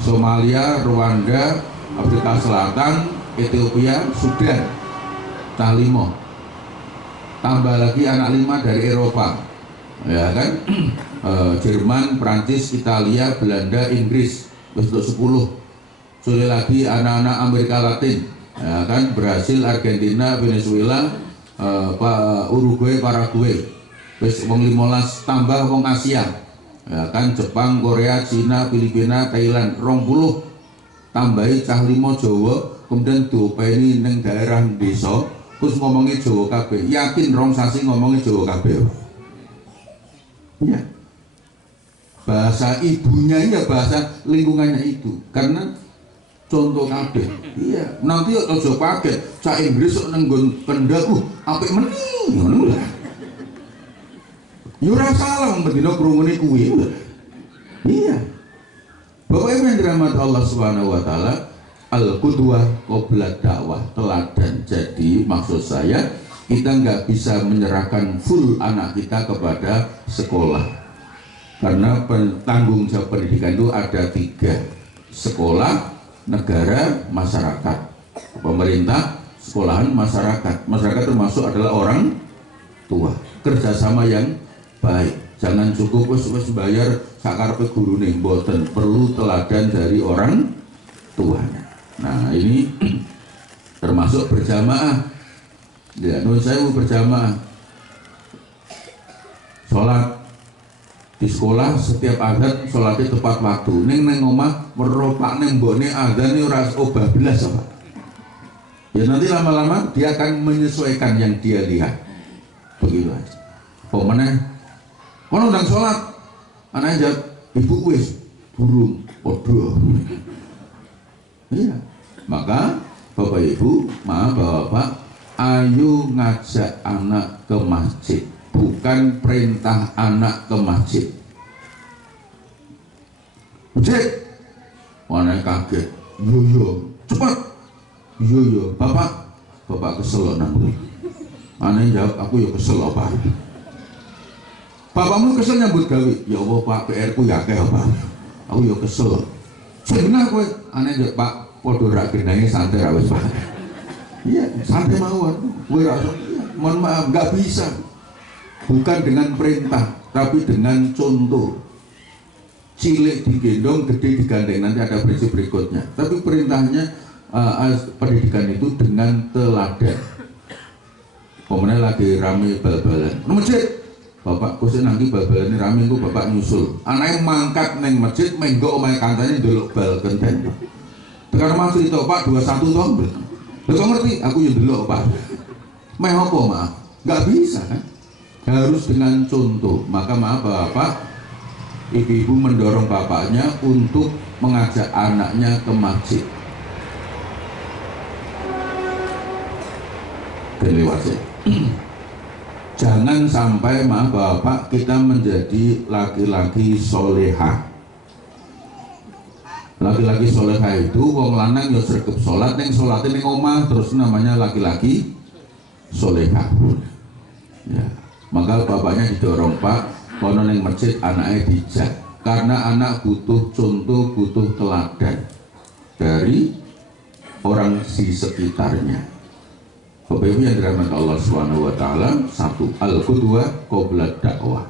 Somalia, Rwanda, Afrika Selatan, Ethiopia, Sudan, Talimo. Tambah lagi anak 5 dari Eropa, ya kan? Jerman, Prancis, Italia, Belanda, Inggris, untuk 10. Sudah lagi anak-anak Amerika Latin, ya kan? Brasil, Argentina, Venezuela, Uruguay, Paraguay. Wis wong 15 tambah wong Asia, ya kan? Jepang, Korea, Cina, Filipina, Thailand, 20 tambahi cah 5 Jawa, kemudian diopeni ning daerah desa, terus ngomongin Jawa kabeh. Yakin rong sasi ngomongin Jawa kabeh. Ya. Bahasa ibunya ya bahasa lingkungannya itu, karena contoh kabeh. Iya, nanti aja pakai cah Inggris kok nang nggon Kendal, apik meneh ngono lho. Ya ora salah mbendina krungune kuwi. Iya. Bapak Ibu yang dirahmati Allah Subhanahu wa taala, al-qudwah qabla dakwah, teladan. Jadi maksud saya, kita nggak bisa menyerahkan full anak kita kepada sekolah, karena tanggung jawab pendidikan itu ada 3: sekolah, negara, masyarakat. Pemerintah, sekolahan, masyarakat. Masyarakat termasuk adalah orang tua. Kerjasama yang baik, jangan cukup wis bayar sakarepe gurune, mboten, perlu teladan dari orang tuanya. Nah ini termasuk berjamaah. Ya, nun saya mau berjamaah. Sholat di sekolah setiap azan sholatnya tepat waktu. Neng omah meropak neng mbone azan ini ora bablas apa. Ya nanti lama-lama dia akan menyesuaikan yang dia lihat. Begitu aja. Pemenang kono ndang sholat, anak jawab, ibu wis burung podo. Iya, maka Bapak Ibu, maaf Bapak, ayo ngajak anak ke masjid, bukan perintah anak ke masjid. Masjid, mana kaget, yo cepat, yo bapak kesel nanti. Aneh jawab, aku yo kesel apa? Bapakmu kesel nyambut gawe, ya Allah Pak, PR ku ya akeh apa? Aku yo kesel. Sebenarnya kowe aneh jawab, Pak, podo ra gendane santai ra wis Pak. Iya, santai mawon. Kowe ra mohon maaf, enggak bisa. Bukan dengan perintah, tapi dengan contoh. Cilik digendong, gede digandeng, nanti ada prinsip berikutnya. Tapi perintahnya pendidikan itu dengan teladan. Pemenang lagi rame bal-balan. Masjid, bapak kusik nanti bal-balan ini rame, itu bapak nyusul. Anaknya mangkat neng masjid, menggok omai kantanya dulu bal kenten. Tekan rumah cerita Pak 21 tahun. Betul ngerti? Aku yang dulu Pak. Meh apa maaf? Gak bisa kan? Harus dengan contoh. Maka maaf Bapak, ibu-ibu mendorong bapaknya untuk mengajak anaknya ke masjid. lewat ya. Jangan sampai maaf Bapak kita menjadi laki-laki soleha. Laki-laki soleha itu wong lanang yo sregep salat ning salate ning omah terus namanya laki-laki soleha. Ya. Maka bapaknya didorong Pak, kono ning masjid anaknya dijak karena anak butuh contoh, butuh teladan dari orang di sekitarnya. Bapak Ibu yang dirahmati Allah Subhanahu wa taala, satu al-qudwa qabla dakwah.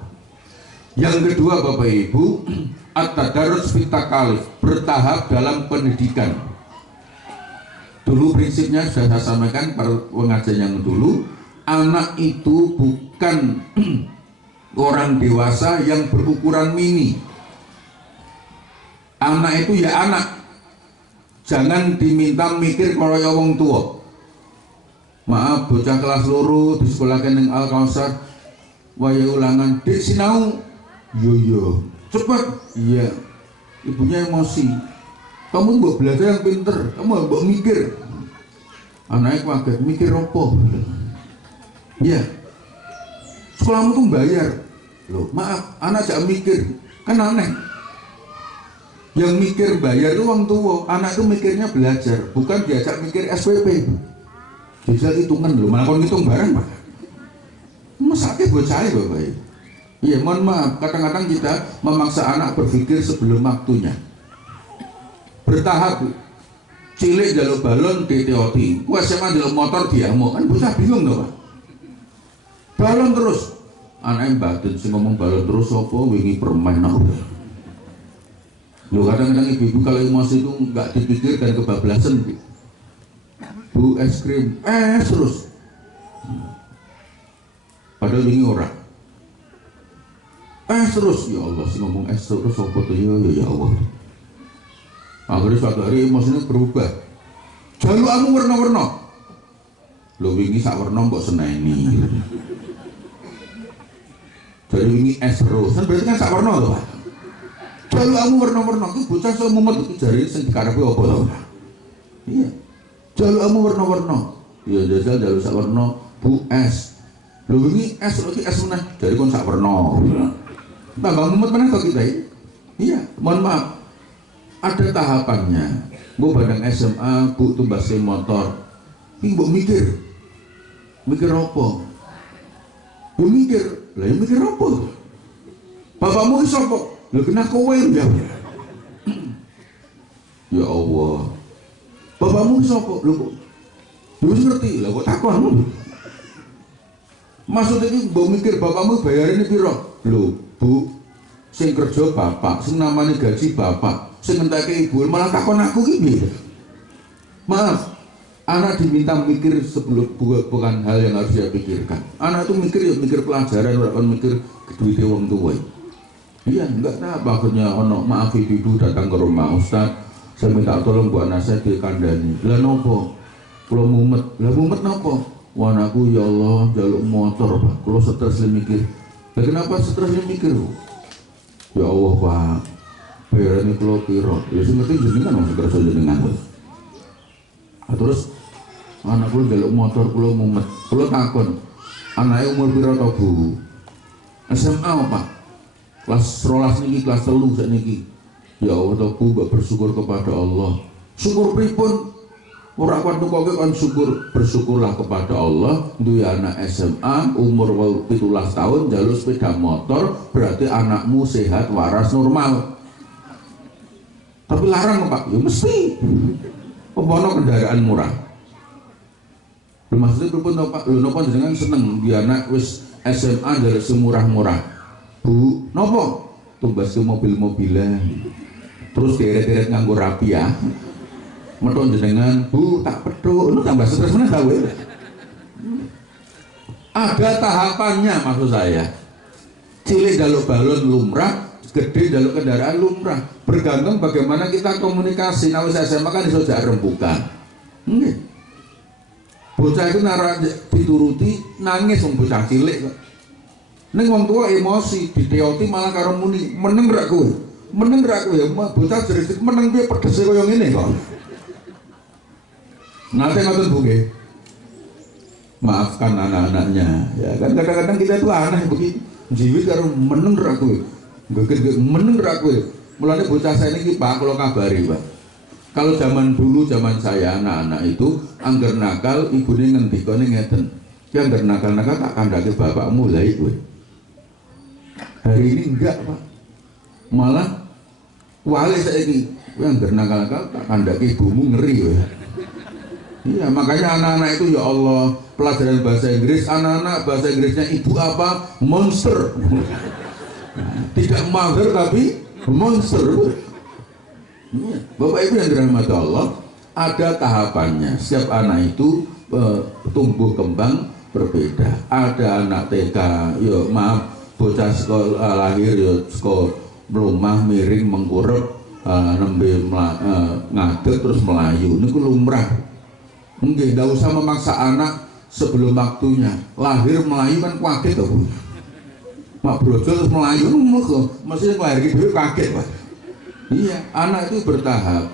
Yang kedua Bapak Ibu, at-tadarrus fit takalif, bertahap dalam pendidikan. Dulu prinsipnya sudah saya sampaikan pada pengajian yang dulu, anak itu bukan orang dewasa yang berukuran mini. Anak itu ya anak. Jangan diminta mikir kalau ya wong tua. Maaf, bocah kelas loro di sekolah ning Al Kausar, waya ulangan, dek sinau, yo, cepat, iya, ibunya emosi, kamu mbok belajar yang pinter, kamu mbok mikir, anaknya kaget, mikir apa? Iya, sekolahmu tuh bayar, loh, maaf, anak jangan mikir, kan aneh, yang mikir bayar itu orang tua, anak itu mikirnya belajar, bukan diajak mikir SPP. Bisa hitungan loh, malah kon ngitung bareng Pak. Masake bocah Bapak. Iya, mohon maaf, kadang-kadang kita memaksa anak berpikir sebelum waktunya. Bertahap. Cilik jaluk balon diteoti. Ku SMA jaluk motor diamuk, kan bocah bingung loh Pak. Balon terus. Anaknya batin sih ngomong balon terus apa wingi permen aku. Loh kadang-kadang ibu-ibu kalau emosi itu nggak dipikirkan kebablasan. Bu es krim, es terus. Padahal ini orang. Es terus, ya Allah sih ngomong es terus apa tuh ya Allah. Akhirnya suatu hari emosinya berubah. Jaluk aku warna-warna. Lo wingi sak warna kok seneni. Jadi wingi es terus, kan berarti kan sak warna loh Pak. Jaluk aku warna-warna, itu bocah saya mumet itu jari sing dikarepe apa loh. Iya. Jaluk kamu warna-warna, ya jajal jaluk sak warna, bu es. Lho ini es lagi es mana? Jadi kon sak warna. Tambah mumet mana kok kita ini? Iya, mohon maaf. Ada tahapannya. Bu badang SMA, bu tumbas motor. Ini bu mikir apa? Bu mikir, lah mikir apa? Bapakmu ki sapa? Lho kena kowe ya. Ya Allah. Bapakmu sapa? Lho kok wis ngerti lah kok takon. Maksudnya iki mbok mikir bapakmu bayarin piro? Lho, Bu, sing kerja bapak, sing namanya gaji bapak, sing ngenteke ibu malah takon aku ki piye? Maaf, anak diminta mikir sebelum bukan hal yang harus dia pikirkan. Anak itu mikir ya mikir pelajaran, bukan mikir duit wong tua. Iya, enggak apa akhirnya ono maaf ibu datang ke rumah Ustaz. Saya minta tolong buat anak saya dikandani. Lah nopo? Kalau mumet, lah mumet nopo? Wah anakku ya Allah jaluk motor Pak. Kalau stres mikir. Lah kenapa stres mikir? Ya Allah Pak. Bayarannya kalau piro. Ya sing ngerti jenengan wong kerja jenengan. Nah, terus anakku jaluk motor kalau mumet. Kalau takon. Anaknya umur piro to Bu? SMA Pak. Kelas 12 niki, kelas 3 sakniki. Ya Allah, Bu bersyukur kepada Allah. Syukur pripun? Ora kudu kok kan bersyukurlah kepada Allah. Duwe anak SMA umur 17 tahun jalur sepeda motor, berarti anakmu sehat, waras, normal. Tapi larang Pak, ya mesti. Pembono kendaraan murah. Maksudnya pripun Pak? Lho napa jenengan seneng di anak wis SMA jalur semurah-murah. Bu, napa? Tumbas ke mobil-mobilan. Terus deret-deret nganggo rapi ya. Meton jenengan, Bu, tak pedho, lu tambah stres meneh gawe. Ada tahapannya maksud saya. Cilik jaluk balon lumrah, gede jaluk kendaraan lumrah. Bergantung bagaimana kita komunikasi. Nah, wis SMA kan iso jak rembukan. Nggih. Bocah itu nara dituruti nangis wong bocah cilik kok. Ning wong tua emosi, diteoti malah karo muni, meneng rak kowe. Meneng ra kowe ya bocah jerit meneng piye pedese koyo ngene kok. Nate ngoten Bu nggih. maafkan anak-anaknya. Ya kan kadang-kadang kita itu aneh begitu. Jiwit karo meneng ra kowe. Gege meneng ra kowe. Mulane bocah saya ini Pak kalau kabari, Pak. Kalau zaman dulu, zaman saya anak-anak itu angger nakal, ibune ngendikane ngeten. Ki angger nakal-nakal tak kandhake bapakmu lha iku. Hari ini enggak, Pak. Malah wale saiki, kowe angger nakal-nakal tak kandhake ibumu ngeri ya. Iya, makanya anak-anak itu ya Allah, pelajaran bahasa Inggris, anak-anak bahasa Inggrisnya ibu apa? Monster. Tidak mahir tapi monster. Bapak Ibu yang dirahmati Allah, ada tahapannya. Setiap anak itu tumbuh kembang berbeda. Ada anak TK, yo maaf, bocah sekolah lahir yo sekolah melumah miring mengkurep nembe ngadeg terus melayu. Niku lumrah. Mungkin tidak usah memaksa anak sebelum waktunya. Lahir melayu kan kaget tuh. Mak brojol terus melayu, mesti lahir gitu kaget, Pak. Iya, anak itu bertahap.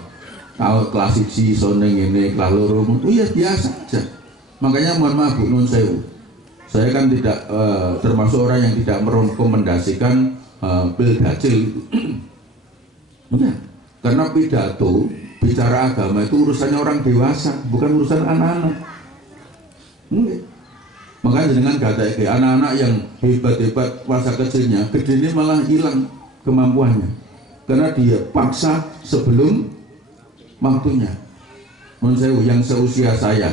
Kalau kelas 1 soneng ini, kelas loro, iya biasa aja. Makanya mohon maaf Bu Nun Sewu, saya kan tidak termasuk orang yang tidak merekomendasikan pil dacil. Benar, karena pidato bicara agama itu urusannya orang dewasa, bukan urusan anak-anak. Makanya dengan kata anak-anak yang hebat-hebat masa kecilnya, gede ini malah hilang kemampuannya. Karena dia paksa sebelum waktunya. Menurut saya yang seusia saya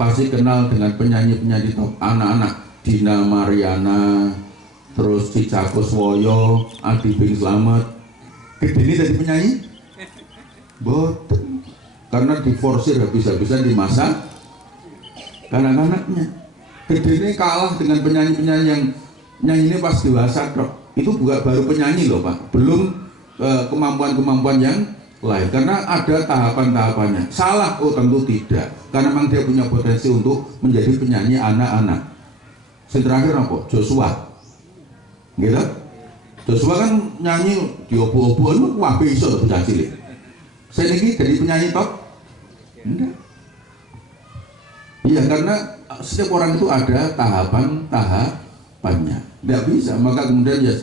pasti kenal dengan penyanyi-penyanyi top anak-anak, Dina Mariana, terus Cica Kuswoyo, Adi Bing Slamet. Gede ini jadi penyanyi? Boten. Karena diforsir habis-habisan di masa kanak-kanaknya. Gede ini kalah dengan penyanyi-penyanyi yang nyanyi ini pas dewasa kok. Itu juga baru penyanyi loh Pak, belum kemampuan-kemampuan yang lain, karena ada tahapan-tahapannya. Salah? Oh tentu tidak, karena memang dia punya potensi untuk menjadi penyanyi anak-anak. Yang terakhir apa? Joshua, gitu? Joshua kan nyanyi di obo-oboan, wah bisa tuh bocah cilik. Saya ini jadi penyanyi top? Enggak. Iya, karena setiap orang itu ada tahapannya. Tidak bisa, maka kemudian ya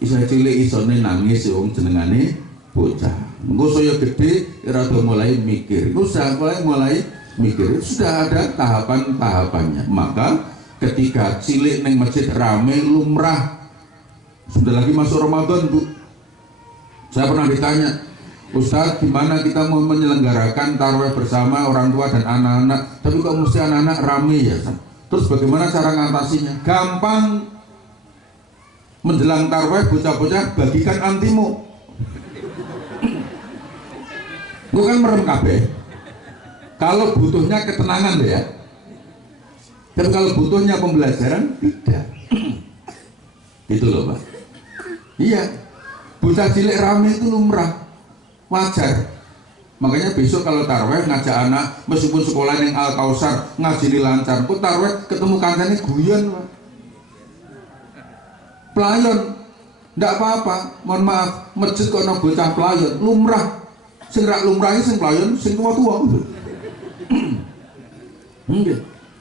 isa cilik isone nangis ya wong jenengane bocah. Engko saya gede rada mulai mikir. Mulai mikir. Sudah ada tahapan-tahapannya. Maka ketika cilik neng masjid rame lumrah. Sudah lagi masuk Ramadan, Bu. Saya pernah ditanya, Ustaz, gimana kita mau menyelenggarakan tarawih bersama orang tua dan anak-anak, tapi kok mesti anak-anak rame ya? Terus bagaimana cara ngatasinya? Gampang. Menjelang tarawih bocah-bocah bagikan antimu. Gue kan merem kabeh. Kalau butuhnya ketenangan ya. Dan kalau butuhnya pembelajaran tidak. Gitu loh Pak. Iya. Bocah cilik rame itu lumrah. Wajar. Makanya besok kalau tarawih ngajak anak meskipun sekolah yang Al-Kausar ngaji lancar, kok tarawih ketemu kancane guyon Pak. Pelayon, ndak apa-apa, mohon maaf, masjid kok ana bocah pelayon, lumrah. Sing rak lumrah sing pelayon, sing tua-tua.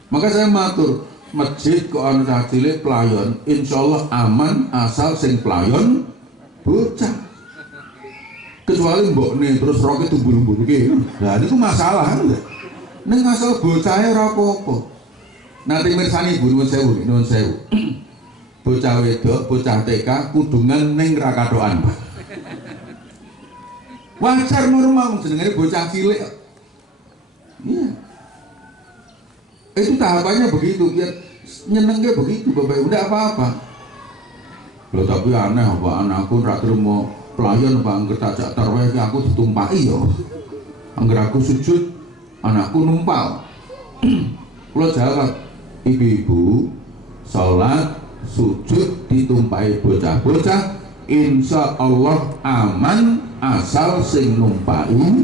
Maka saya matur, masjid kok ana cah cilik pelayon, insyaallah aman asal sing pelayon bocah. Kecuali mbokne terus roke tumbul-tumbul iki. Lah niku masalah lho. Ning asal bocahe ora apa-apa. Nanti mirsani Bu nuwun sewu. Bocah wedok, bocah TK kudungan ning ra kathokan. Wajar normal jenenge bocah cilik. Iya. Itu tahapannya begitu, biar nyenengnya begitu Bapak Ibu, enggak apa-apa. Loh tapi aneh apa anakku ra terima pelayan apa angger tak tarawih aku ditumpaki ya. Angger aku sujud anakku numpal. Kula jawab, ibu-ibu salat sujud ditumpahi bocah-bocah insya Allah aman asal sing numpahi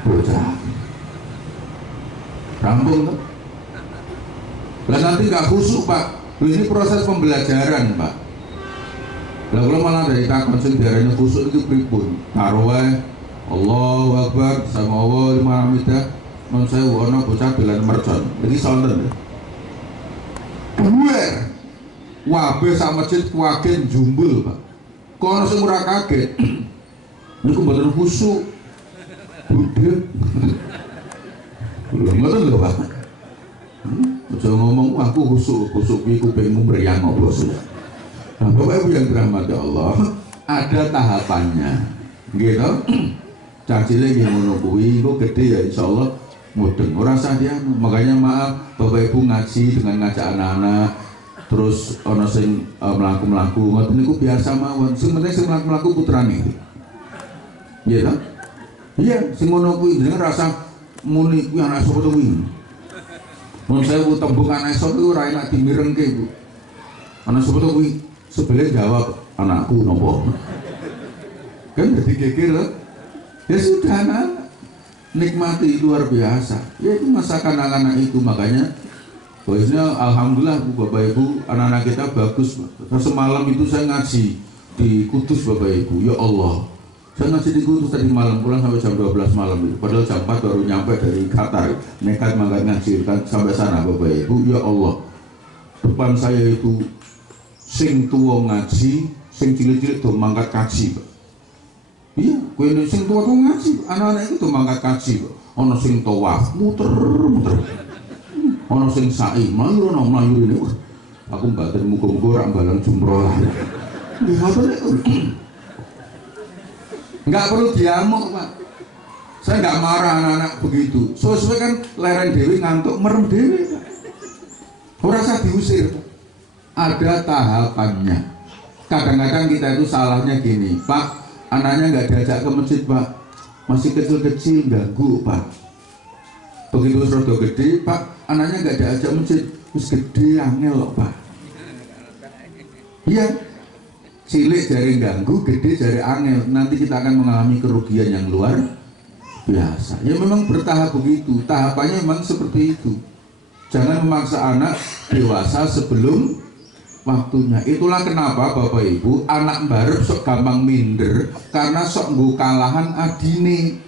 bocah. Rampung tuh. Lah nanti nggak khusyuk Pak. Ini proses pembelajaran Pak. Lah kalau malah dari takon sing diarani khusyuk itu pripun? Tarawih Allahu Akbar sama Allah lima hamidah. Non saya ana bocah dolan mercon. Iki sonten. Buer. Wabe sak masjid kuagen jumbul, Pak. Kono sing ora kaget. Niku mboten khusuk. Budhe. Lho ngoten lho, Pak. Aja ngomong aku khusuk iki kupingmu mriyang apa sih. Nah, Bapak Ibu yang dirahmati Allah, ada tahapannya. Nggih to? Cacile nggih ngono kuwi, engko gedhe ya insyaallah mudeng. Ora usah dianu. Makanya maaf Bapak Ibu ngaji dengan ngajak anak-anak terus ana sing mlaku-mlaku ngoten niku biasa mawon. Sing penting sing mlaku-mlaku putrane. Nggih to? Iya, sing ngono kuwi jenenge rasa muni kuwi anak sapa to kuwi. Mun saya tembung anak esok itu ora enak dimirengke, Bu. Anak sapa to kuwi? Sebelum jawab anakku nopo. Kan jadi geger loh. Ya sudah anak nikmati luar biasa. Ya itu masakan anak-anak itu makanya biasanya alhamdulillah Bu Bapak Ibu anak-anak kita bagus. Semalam itu saya ngaji di Kudus Bapak Ibu. Ya Allah. Saya ngaji di Kudus tadi malam pulang sampai jam 12 malam itu. Padahal jam 4 baru nyampe dari Qatar. Nekat mangkat ngaji kan sampai sana Bapak Ibu. Ya Allah. Depan saya itu sing tuwa ngaji, sing cilik-cilik do mangkat kaji, Pak. Iya, kowe sing tuwa ngaji, anak-anak itu do mangkat kaji, Pak. Ana sing tawaf, muter-muter. Ana sing sa'i, mlayu ini. Aku mbaten muga-muga ora mbalang jumroh lah. Nggih, ngoten niku. Enggak perlu diamuk, Pak. Saya enggak marah anak-anak begitu. Sesuai kan lereng dewi ngantuk merem dewi, Pak. Ora usah diusir, Pak. Ada tahapannya. Kadang-kadang kita itu salahnya gini, Pak, anaknya nggak diajak ke masjid, Pak, masih kecil-kecil ganggu, Pak. Begitu rodo gede, Pak, anaknya nggak diajak masjid, terus gede angel loh, Pak. Iya, cilik jari ganggu, gede jari angel. Nanti kita akan mengalami kerugian yang luar biasa. Ya memang bertahap begitu, tahapannya memang seperti itu. Jangan memaksa anak dewasa sebelum waktunya. Itulah kenapa Bapak Ibu anak barep sok gampang minder karena sok nggo kalahan adine.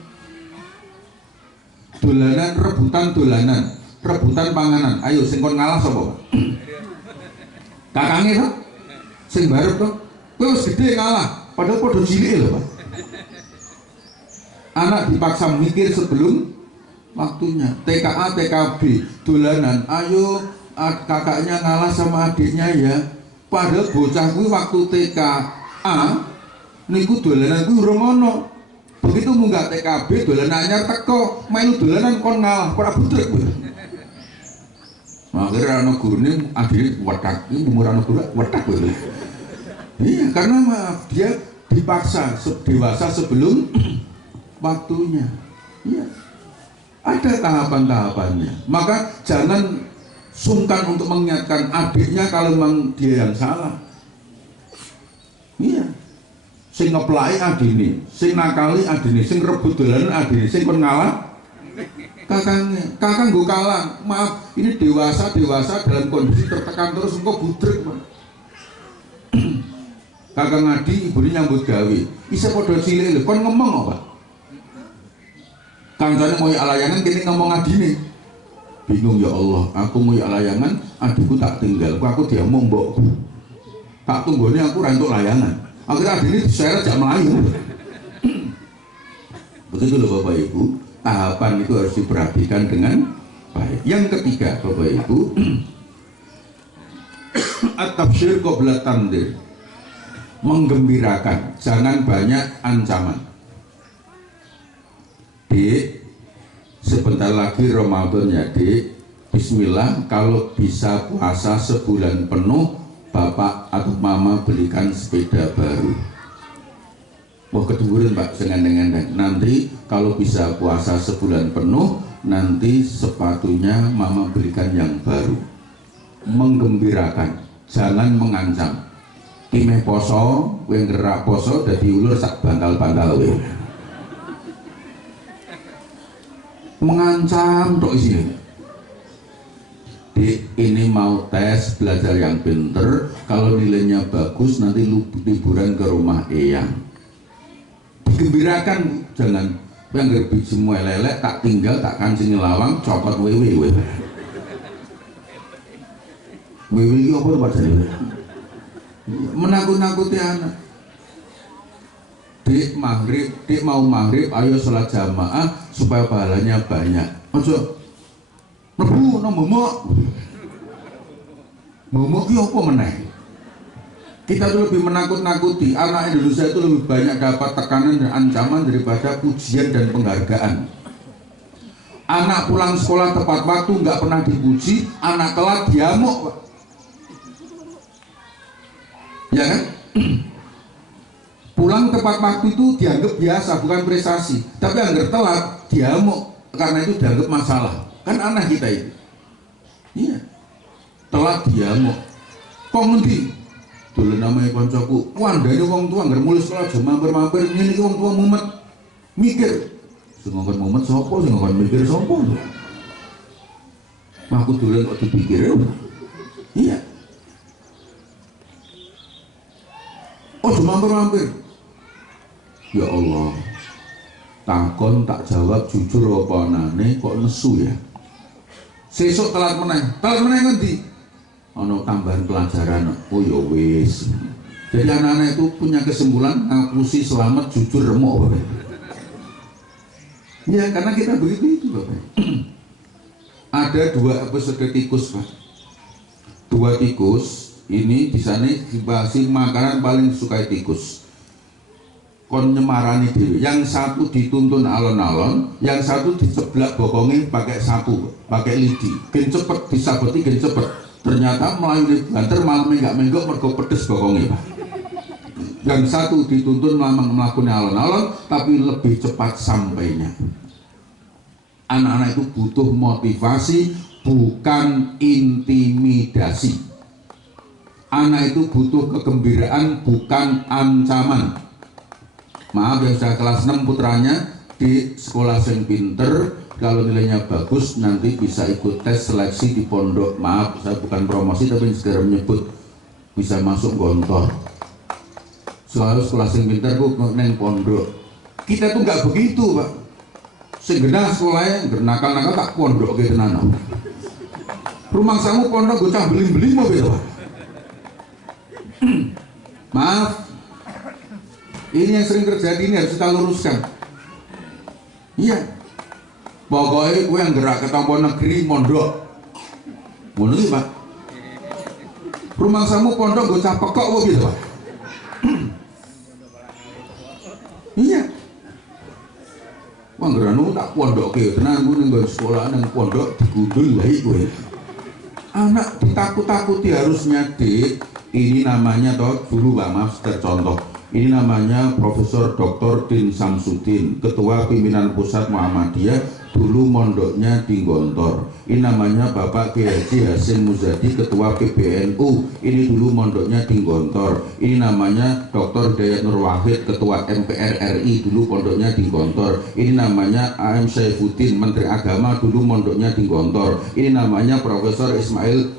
Dolanan rebutan panganan. Ayo sing kon ngalah sapa, Pak? Kakange to? Sing barep to? Kowe wis gede ngalah, padahal padha cilik lho, Pak. Anak dipaksa mikir sebelum waktunya. TKA, TKB, dolanan. Ayo kakaknya ngalah sama adiknya ya. Padahal bocah kuwi waktu TKA niku dolanan kuwi urung ono. Begitu munggah TKB dolanan anyar teko, melu dolanan kon ngalah, ora budrek kuwi. Akhirnya ana gurune adike wetak, iki umur ana guru wetak kuwi. Iya, karena maaf dia dipaksa dewasa sebelum waktunya. Iya. Ada tahapan-tahapannya. Maka jangan sungkan untuk mengingatkan adiknya kalau memang dia yang salah. Iya. Sing ngeplai adine, sing nakali adine, sing rebut dolanan adine, sing kon ngalah kakangnya. Kakang nggo kalah. Maaf, ini dewasa dalam kondisi tertekan terus engko budrek, Pak. Kakang Adi ibune nyambut gawe. Isa padha cilik lho, kon ngomong apa? Kancane mau alayangan kene ngomong adine. Bingung ya Allah, aku mau layangan, adikku tak tinggal, aku diamong mbokku. Tak tunggone aku ra entuk layangan. Akhirnya adine diseret jak melayu. Begitu loh Bapak Ibu, tahapan itu harus diperhatikan dengan baik. Yang ketiga Bapak Ibu, at-tabsyir qabla tandir. Menggembirakan, jangan banyak ancaman. Dik, sebentar lagi Ramadan ya Dik. Bismillah, kalau bisa puasa sebulan penuh, Bapak atau Mama belikan sepeda baru. Wah keduren Pak, sengendeng-endeng. Nanti kalau bisa puasa sebulan penuh, nanti sepatunya Mama belikan yang baru. Menggembirakan, jangan mengancam. Timeh poso, kowe gerak poso dadi ulur sak bantal-bantal kowe. Mengancam tok isine. Dik, ini mau tes belajar yang pinter, kalau nilainya bagus nanti liburan ke rumah eyang. Digembirakan, jangan yang gerbi semua lelek tak tinggal tak kancing lawang copot wewe. Wiwi iki apa to Pak Jare? Menakut-nakuti anak. Dik mau maghrib, ayo sholat jamaah supaya pahalanya banyak. Ojo mlebu nang momok. Momok ki apa meneh? Kita tuh lebih menakut-nakuti. Anak Indonesia itu lebih banyak dapat tekanan dan ancaman daripada pujian dan penghargaan. Anak pulang sekolah tepat waktu nggak pernah dipuji, anak telat diamuk, Pak. Ya kan? Pulang tepat waktu itu dianggap biasa, bukan prestasi. Tapi anggar telat diamuk karena itu dianggap masalah. Kan aneh kita itu. Iya. Telat diamuk. Kok ngendi? Dulu namanya koncoku, wandane wong tua anggar mulai sekolah jam mampir-mampir ngene iki wong tua mumet. Mikir. Sing ngomong mumet sapa, sing ngomong mikir sapa? Aku dolen kok dipikir. Iya. Oh, cuma mampir. Ya Allah, takon tak jawab jujur apa anane kok nesu ya. Sesuk telat meneh ngendi? Ono tambahan pelajaran. Oh ya wis. Jadi anak-anak itu punya kesimpulan ngapusi selamat jujur remuk Bapak. Ya karena kita begitu itu Bapak. Ada 2 episode tikus Pak. 2 tikus ini di sana dibahasi makanan paling disukai tikus. Kon nyemarani dhewe. Yang satu dituntun alon-alon, yang satu diceblak bokongnya pakai sapu, pakai lidi. Gen cepet disaboti gen cepet. Ternyata melayani banter malam nggak menggok mergo pedes bokongnya Pak. Yang satu dituntun melakukan alon-alon tapi lebih cepat sampainya. Anak-anak itu butuh motivasi, bukan intimidasi. Anak itu butuh kegembiraan, bukan ancaman. Maaf yang saya kelas 6 putranya di sekolah yang pinter, kalau nilainya bagus nanti bisa ikut tes seleksi di pondok. Maaf, saya bukan promosi tapi segera menyebut bisa masuk Gontor. Soal sekolah yang pinter kok neng pondok. Kita tuh nggak begitu Pak. Segera sekolahnya nakal-nakal tak pondok gitu nano. Rumah samu pondok gue cah beli-beli mau gitu Pak. Maaf. Ini yang sering terjadi, ini harus kita luruskan. Iya. Pokoknya gue yang gerak ke tampon negeri mondok. Mondok Pak. Rumah samu pondok gue capek kok gitu Pak. Iya. Wah geranu tak pondok ke, tenang gue nengok sekolah neng pondok digudul lagi gue. Anak ditakut-takuti harusnya Dik. Ini namanya toh dulu Pak, maaf tercontoh. Ini namanya Profesor Dr. Din Samsudin, Ketua Pimpinan Pusat Muhammadiyah, dulu mondoknya di Gontor. Ini namanya Bapak Kiai Haji Hasim Muzadi, Ketua PBNU. Ini dulu mondoknya di Gontor. Ini namanya Dr. Dayat Nur Wahid, Ketua MPR RI, dulu mondoknya di Gontor. Ini namanya AM Saifuddin, Menteri Agama, dulu mondoknya di Gontor. Ini namanya Profesor Ismail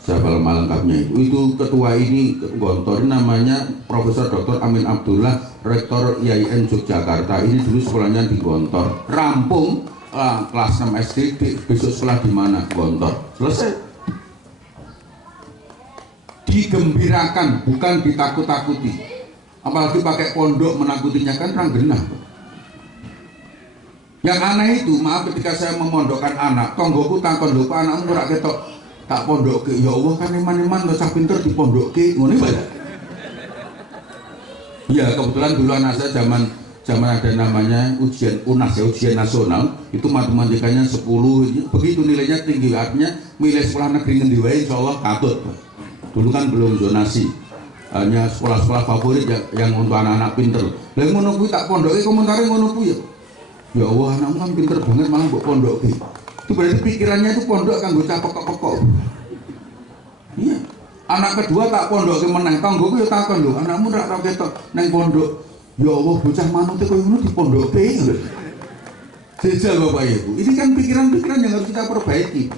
siapa nama lengkapnya itu ketua ini Gontor, namanya Profesor Dr. Amin Abdullah, Rektor IAIN Yogyakarta. Ini dulu sekolahnya di Gontor. Rampung kelas 6 SD, besok sekolah di mana? Gontor. Selesai. Digembirakan, bukan ditakut-takuti. Apalagi pakai pondok menakutinya kan orang genah. Yang aneh itu, maaf ketika saya memondokkan anak, tonggoku takon lho Pak anakmu ora ketok tak pondok ke, ya Allah kan iman-iman lo cah pinter di pondok ke, ngono banyak. Ya kebetulan dulu anak saya zaman ada namanya ujian UNAS ya, ujian nasional, itu matematikanya 10, begitu nilainya tinggi, artinya milih sekolah negeri ngendi wae insyaallah katut. Dulu kan belum zonasi, hanya sekolah-sekolah favorit yang untuk anak-anak pinter. Lah ngono kuwi tak pondoke komentare ngono kuwi ya. Ya Allah anakmu kan pinter banget malah mbok pondoke. Itu berarti pikirannya itu pondok kan gue pekok-pekok. Iya. Anak kedua tak pondok ke meneng, tanggoku ya takon lho, anakmu rak tau ketok neng pondok. Ya Allah bocah manute koyo ngono di pondok ke. Jajal Bapak Ibu. Ini kan pikiran-pikiran yang harus kita perbaiki.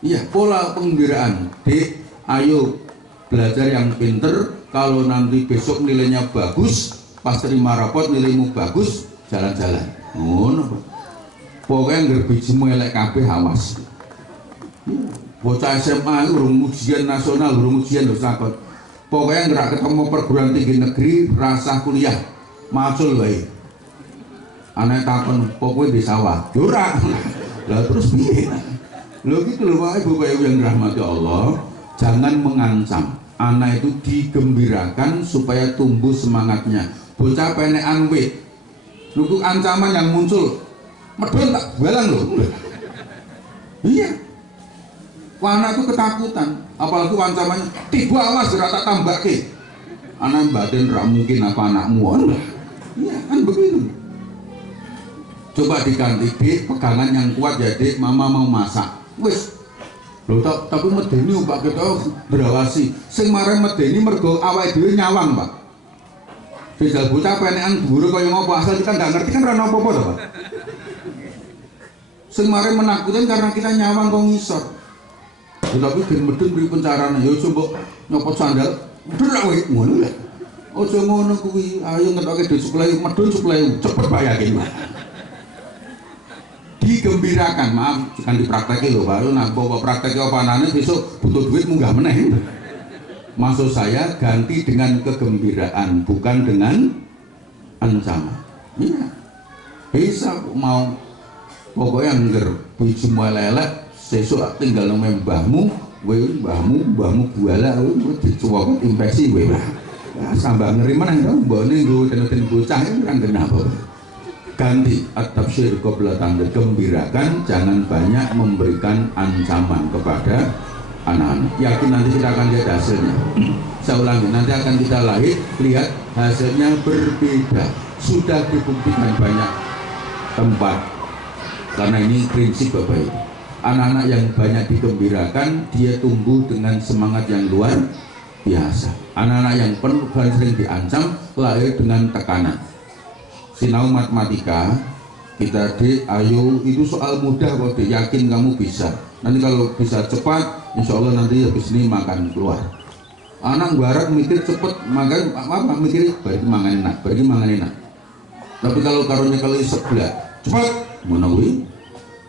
Iya, pola penggembiraan. Dik, ayo belajar yang pinter, kalau nanti besok nilainya bagus, pas terima rapot nilaimu bagus, jalan-jalan. Ngono, Pak. Pokoknya nggak bijimu elek kabeh awas. Bocah SMA urung ujian nasional, urung ujian lho sakon. Pokoknya ngerak ketemu perguruan tinggi negeri, rasa kuliah, macul wae. Anak takon, pokoknya di sawah, ora. Lah terus piye? Lho gitu lho Pak Ibu yang dirahmati Allah, jangan mengancam. Anak itu digembirakan supaya tumbuh semangatnya. Bocah penekan wit. Lho ancaman yang muncul, medon tak balang lho. Iya. Anak itu ketakutan, apalagi ancamannya tiba awas ora tak tambahke. Anak batin ora mungkin apa anakmu. Iya kan begitu. Coba diganti, Dik, pegangan yang kuat ya Dik, mama mau masak. Wis. Lho tapi medeni Pak kita berawasi. Sing marang medeni mergo awake dhewe nyawang, Pak. Bejal bocah penekan dhuwur kaya ngopo asal kita enggak ngerti kan ora apa-apa to, Pak. Sing marang menakutkan karena kita nyawang kok ngisor. Tapi gen medun pripun carane? Ya coba nyopot sandal, medun ra wae ngono lho. Aja ngono kuwi, ayo ngetoke dhuwit suplai, medun suplai, cepet Pak yakin, Pak. Digembirakan, maaf kan dipraktekin loh Pak. Nah bawa praktek apa anane besok butuh duit munggah meneh. Maksud saya ganti dengan kegembiraan, bukan dengan ancaman. Iya, bisa mau pokoknya angger biji melelek sesuk tinggal nang mbahmu, mbahmu buala, dicuwok infeksi kowe. Ya sambah ngeri meneh to, mbone nggo den bocah kan kenapa. Ganti at-tafsir qabla tangga, gembirakan, jangan banyak memberikan ancaman kepada anak-anak. Yakin nanti kita akan lihat hasilnya. Saya ulangi, nanti akan kita lihat hasilnya berbeda. Sudah dibuktikan banyak tempat. Karena ini prinsip Bapak Ibu. Anak-anak yang banyak digembirakan, dia tumbuh dengan semangat yang luar biasa. Anak-anak yang penuh dan sering diancam, lahir dengan tekanan. Sinau matematika, kita Dik, ayo itu soal mudah kok Dik, yakin kamu bisa. Nanti kalau bisa cepat, insya Allah nanti habis ini makan keluar. Anak barat mikir cepet, makan apa mikir berarti mangan enak. Tapi kalau karunya kalau sebelah, cepat, menawi.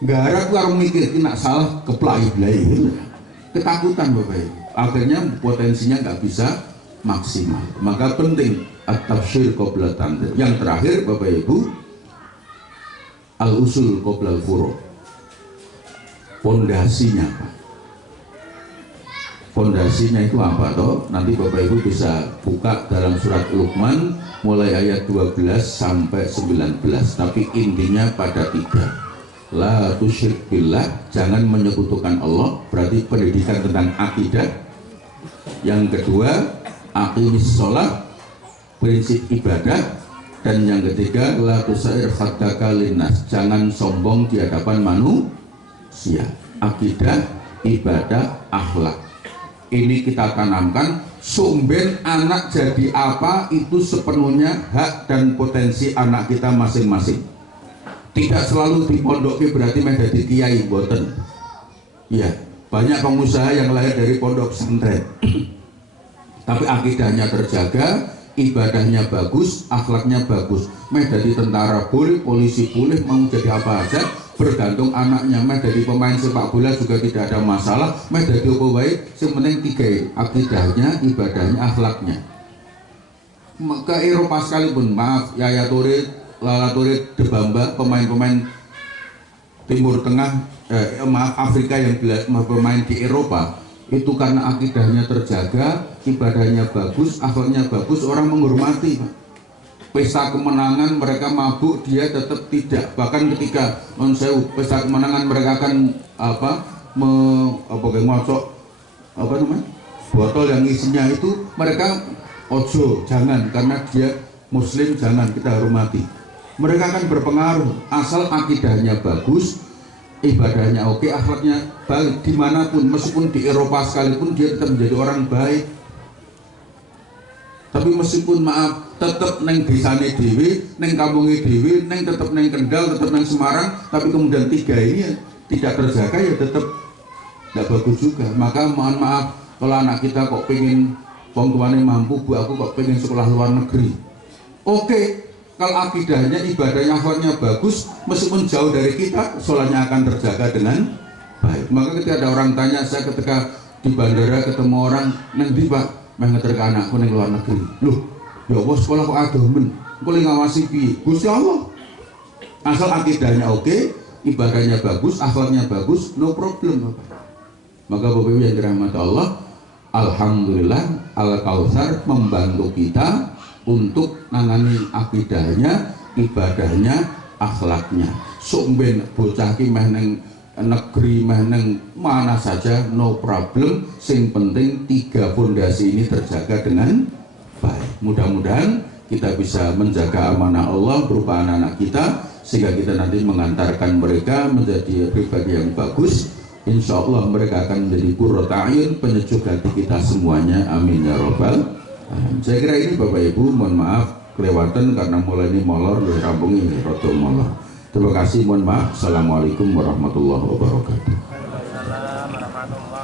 Garak karo mikir nak salah keplai-plai. Ketakutan Bapak Ibu. Akhirnya potensinya nggak bisa maksimal. Maka penting at-tafsir qabla tanzir. Yang terakhir Bapak Ibu, al-usul qabla al-furu'. Fondasinya apa? Fondasinya itu apa toh? Nanti Bapak Ibu bisa buka dalam surat Luqman mulai ayat 12 sampai 19. Tapi intinya pada 3. La tusyrik billah, jangan menyekutukan Allah, berarti pendidikan tentang akidah. Yang kedua, aqimis sholat, prinsip ibadah. Dan yang ketiga, la tusair khaddaka linnas, jangan sombong di hadapan manusia. Akidah, ibadah, akhlak. Ini kita tanamkan. Sumben anak jadi apa itu sepenuhnya hak dan potensi anak kita masing-masing. Tidak selalu dipondoki berarti menjadi kiai, boten. Iya, banyak pengusaha yang lahir dari pondok pesantren. Tapi akidahnya terjaga, ibadahnya bagus, akhlaknya bagus. Menjadi tentara boleh, polisi boleh, mau jadi apa aja, bergantung anaknya. Menjadi pemain sepak bola juga tidak ada masalah. Menjadi apa baik, yang penting 3, akidahnya, ibadahnya, akhlaknya. Ke Eropa sekalipun, maaf, Yaya Toure, Lala Toure, De Bamba, pemain-pemain Timur Tengah, Afrika yang bermain di Eropa, itu karena akidahnya terjaga, ibadahnya bagus, akhlaknya bagus, orang menghormati. Pesta kemenangan mereka mabuk, dia tetap tidak. Bahkan ketika pesta kemenangan mereka akan botol yang isinya itu, mereka ojo, jangan, karena dia Muslim, jangan, kita hormati. Mereka akan berpengaruh asal akidahnya bagus, ibadahnya oke, akhlaknya baik. Dimanapun, meskipun di Eropa sekalipun dia tetap menjadi orang baik. Tapi meskipun maaf tetap neng desane dewi, neng kampungnya dewi, neng tetap neng Kendal, tetap neng Semarang, tapi kemudian 3 ini tidak terjaga, ya tetap tidak bagus juga. Maka mohon maaf kalau anak kita kok pengen wong tuane mampu, bu aku kok pengen sekolah luar negeri. Oke, kalau akidahnya, ibadahnya, akhlaknya bagus, meskipun jauh dari kita, sholatnya akan terjaga dengan baik. Maka ketika ada orang tanya, saya ketika di bandara ketemu orang, nanti Pak, mau ngeter anakku ning luar negeri. Loh, ya Allah sekolah kok adomen, kok ngawasi piye? Gusti Allah. Asal akidahnya oke, ibadahnya bagus, akhlaknya bagus, no problem Bapak. Maka Bapak Ibu yang dirahmati Allah, alhamdulillah Al-Kautsar membantu kita untuk nangani akidahnya, ibadahnya, akhlaknya. Sumben bocah ki meh ning negeri meh ning mana saja no problem, sing penting 3 fondasi ini terjaga dengan baik. Mudah-mudahan kita bisa menjaga amanah Allah berupa anak-anak kita, sehingga kita nanti mengantarkan mereka menjadi pribadi yang bagus. Insya Allah mereka akan menjadi qurratu a'yun, penyejuk hati kita semuanya. Amin ya robbal alamin. Saya kira ini Bapak Ibu, mohon maaf kelewatan karena mulai ini molor, dari kampung ini rodo molor. Terima kasih, mohon maaf. Assalamualaikum warahmatullahi wabarakatuh. Waalaikumsalam warahmatullahi